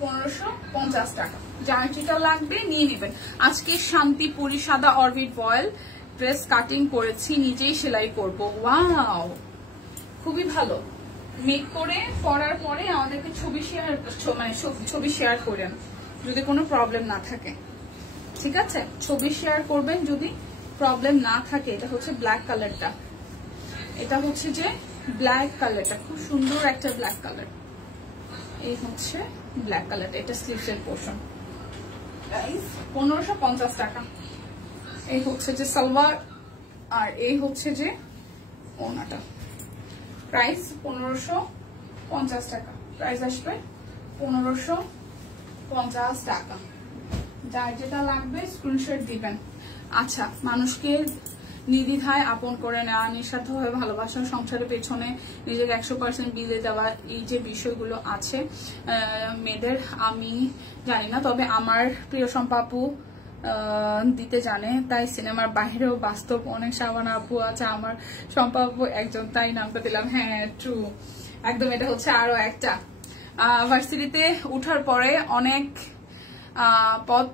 1550 টাকা। যার যেটা লাগবে নিয়ে নেবেন। আজকে শান্তিপুরি সাদা অরবিট ভয়েল ড্রেস কাটিং করেছি, নিজেই সেলাই করব। ওয়াও, খুবই ভালো। মেক করে পরার পরে আমাদেরকে ছবি শেয়ার করেন যদি কোনো প্রবলেম না থাকে, ঠিক আছে? ছবি শেয়ার করবেন যদি প্রবলেম না থাকে। এটা হচ্ছে ব্ল্যাক কালারটা, এটা হচ্ছে যে ব্ল্যাক কালারটা, খুব সুন্দর একটা ব্ল্যাক কালার। এই হচ্ছে ব্ল্যাক কালারটা, এটা স্লিভস এর পোর্শন। 1550 টাকা। এই হচ্ছে যে সালোয়ার, আর এই হচ্ছে যে ওড়নাটা। প্রাইস 1550 টাকা। প্রাইস আসবে 1550 টাকা। যার যেটা লাগবে স্ক্রিনশট দিবেন। আচ্ছা, মানুষকে নির্দ্বিধায় আপন করে নেওয়া, নিঃস্বার্থভাবে ভালোবাসা, সংসারের পেছনে নিজেকে 100% বিলে দেওয়া, এই যে বিষয়গুলো আছে মেয়েদের, আমি জানি না, তবে আমার প্রিয় শম্পা আপু দিতে জানে, তাই সিনেমার বাহিরেও বাস্তব অনেক শাবানা আপু আছে, আমার শম্পা আপু একজন, তাই নামটা দিলাম। হ্যাঁ ট্রু, একদম। এটা হচ্ছে আরো একটা, ভার্সিটিতে উঠার পরে অনেক পথ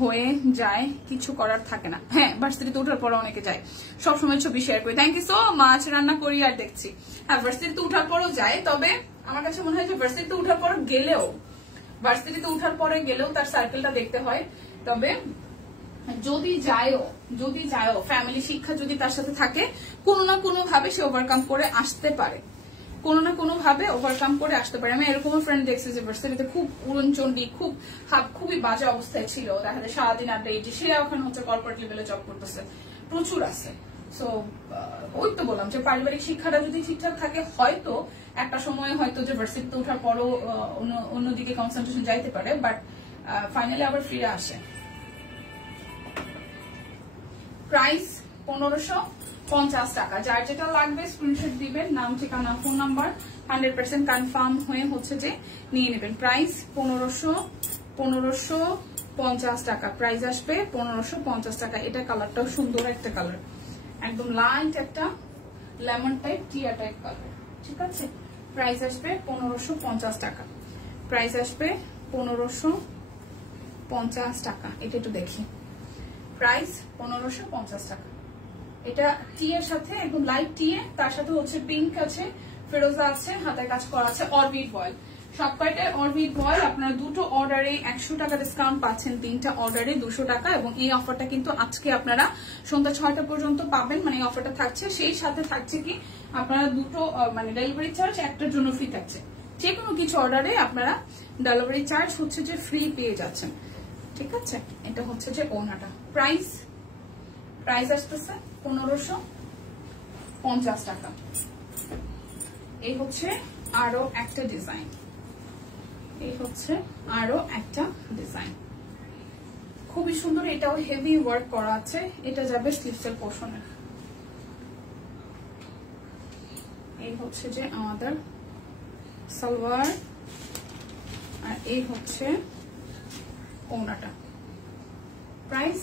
হয়ে যায়, কিছু করার থাকে না। হ্যাঁ, ভার্সিটিতে উঠার পরে অনেকে যায়, সবসময় ছবি শেয়ার করি। Thank you so much. রান্না করি আর দেখছি। হ্যাঁ, ভার্সিটিতে উঠার পরেও যায়, তবে আমার কাছে মনে হয় যে ভার্সিটিতে উঠার পর গেলেও তার সার্কেলটা দেখতে হয়। তবে যদি যায়ও ফ্যামিলি শিক্ষা যদি তার সাথে থাকে, কোনো না কোনো ভাবে সে ওভারকাম করে আসতে পারে, আমি এরকমও ফ্রেন্ড দেখছি যে ভার্সিটিতে খুব উড়নচণ্ডী, খুবই বাজে অবস্থায় ছিল, দেখা যায় সারাদিন আড্ডা, সে ওখানে হচ্ছে কর্পোরেট লেভেলে জব করতেছে, প্রচুর আছে। সো ওই তো বললাম যে পারিবারিক শিক্ষাটা যদি ঠিকঠাক থাকে, হয়তো একটা সময় হয়তো যে ভার্সিটিতে ওঠার পরও অন্যদিকে কনসেন্ট্রেশন যাইতে পারে, বাট ফাইনালি আবার ফিরে আসে। প্রাইস 1550 টাকা। যার যেটা লাগবে স্ক্রিনশট দিবেন, নাম, ঠিকানা, ফোন নাম্বার 100% কনফার্ম হয়ে হচ্ছে যে নিয়ে নেবেন। প্রাইস 1550 টাকা। প্রাইস আসবে 1550 টাকা। এটা কালারটাও সুন্দর একটা কালার, একদম লাইট একটা লেমন টাইপ, টিয়া টাইপ কালার, ঠিক আছে? প্রাইস আসবে 1550 টাকা। প্রাইস আসবে 1550 টাকা। এটা একটু দেখি, প্রাইস 1550 টাকা। এটা টি এর সাথে একদম লাইট টি এ, তার সাথে হচ্ছে পিঙ্ক আছে, ফেরোজা আছে, হাতের কাজ করা আছে, অরবিট ভয়েল। সবকয়টা অরবিট ভয়েল। আপনারা দুটো অর্ডারে 100 টাকা ডিসকাউন্ট পাচ্ছেন, 3টা অর্ডারে 200 টাকা। এবং এই অফারটা কিন্তু আজকে আপনারা সন্ধ্যা 6টা পর্যন্ত পাবেন, মানে এই অফারটা থাকছে। সেই সাথে থাকছে কি, আপনারা দুটো মানে ডেলিভারি চার্জ একটার জন্য ফ্রি থাকছে। যে কোনো কিছু অর্ডারে আপনারা ডেলিভারি চার্জ হচ্ছে যে ফ্রি পেয়ে যাচ্ছেন, ঠিক আছে? এটা হচ্ছে যে ওনাটা। প্রাইস আসতেছে 1550 টাকা। এই হচ্ছে আরো একটা ডিজাইন, খুবই সুন্দর, এটাও হেভি ওয়ার্ক করা আছে। এটা যাবে স্লিভসের পোর্শনে। এই হচ্ছে যে আমাদের সালোয়ার, আর এই হচ্ছে ওড়নাটা। প্রাইস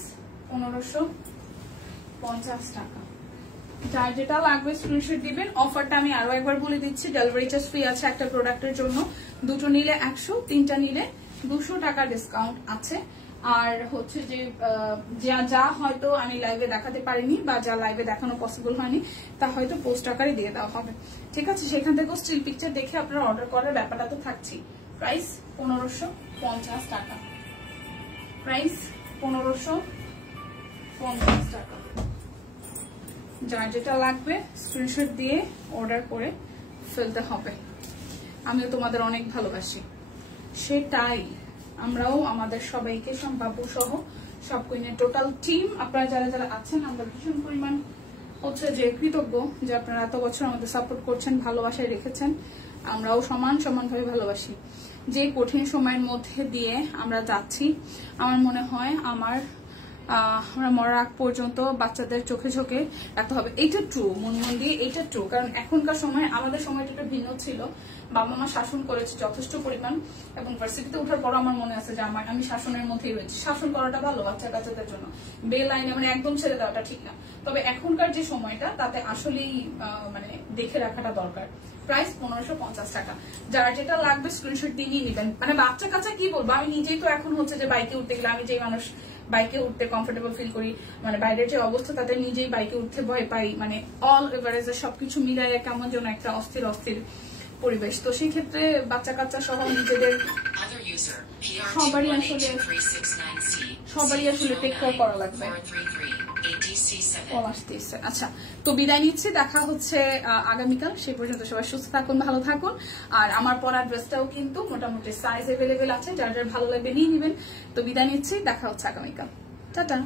1550 টাকা। যার যেটা লাগবে স্ক্রিনশট দিবেন। অফারটা আমি আরো একবার বলে দিচ্ছি, ডেলিভারি চার্জ ফ্রি আছে একটা প্রোডাক্টের জন্য। দুটো নিলে 100, তিনটা নিলে 200 টাকা ডিসকাউন্ট আছে। আর হচ্ছে যে যা হয়তো আমি লাইভে দেখাতে পারিনি বা যা লাইভে দেখানো পসিবল হয়নি তা হয়তো পোস্ট আকারে দিয়ে দেওয়া হবে, ঠিক আছে? সেখান থেকেও স্টিল পিকচার দেখে আপনারা অর্ডার করার ব্যাপারটা তো থাকছি। প্রাইস 1550 টাকা। প্রাইস 1550 টাকা। যার যেটা লাগবে স্ক্রিনশট দিয়ে অর্ডার করে ফেলতে হবে। আমিও তোমাদের অনেক ভালোবাসি, সেটাই আমরাও আমাদের সবাইকে, বাবু সহ সব কুইনের টোটাল টিম, আপনারা যারা যারা আছেন, আমরা ভীষণ পরিমাণ হচ্ছে যে কৃতজ্ঞ যে আপনারা এত বছর আমাদের সাপোর্ট করছেন, ভালোবাসায় রেখেছেন। আমরাও সমানভাবে ভালোবাসি। যে কঠিন সময়ের মধ্যে দিয়ে আমরা যাচ্ছি, আমার মনে হয় আমরা মরার আগ পর্যন্ত বাচ্চাদের চোখে চোখে রাখতে হবে। এটা ট্রু, মন দিয়ে এটা ট্রু। কারণ এখনকার সময়, আমাদের সময়টা একটু ভিন্ন ছিল। বাবা মা শাসন করেছে যথেষ্ট পরিমাণ, এবং ভার্সিটিতে ওঠার পর আমার মনে আছে যে আমি শাসনের মধ্যেই রয়েছি। শাসন করাটা ভালো বাচ্চা কাচ্চাদের জন্য, বেলাইনে মানে একদম ছেড়ে দেওয়াটা ঠিক না। তবে এখনকার যে সময়টা, তাতে আসলেই মানে দেখে রাখাটা দরকার। প্রাইস 1550 টাকা। যারা যেটা লাগবে স্ক্রিনশট দিয়ে নিয়ে নেবেন। মানে বাচ্চা কাচ্চা কি বলবো, আমি নিজেই তো এখন হচ্ছে যে বাইকে উঠতে গেলে, আমি যে মানুষ বাইকে উঠতে কমফোর্টেবল ফিল করি, মানে বাইরের যে অবস্থা তাতে নিজেই বাইকে উঠতে ভয় পাই। মানে অল এভারেজে সবকিছু মিলাই কেমন যেন একটা অস্থির পরিবেশ। তো সেই ক্ষেত্রে বাচ্চা কাচ্চা সহ নিজেদের সবারই আসলে টেক কেয়ার করা লাগবে। আচ্ছা, তো বিদায় নিচ্ছি। দেখা হচ্ছে আগামীকাল। সেই পর্যন্ত সবাই সুস্থ থাকুন, ভালো থাকুন। আর আমার পরা ড্রেসটাও কিন্তু মোটামুটি সাইজ এভেলেবেল আছে, যার যার ভালো লাগবে নিয়ে নেবেন। তো বিদায় নিচ্ছি, দেখা হচ্ছে আগামীকাল। টাটা।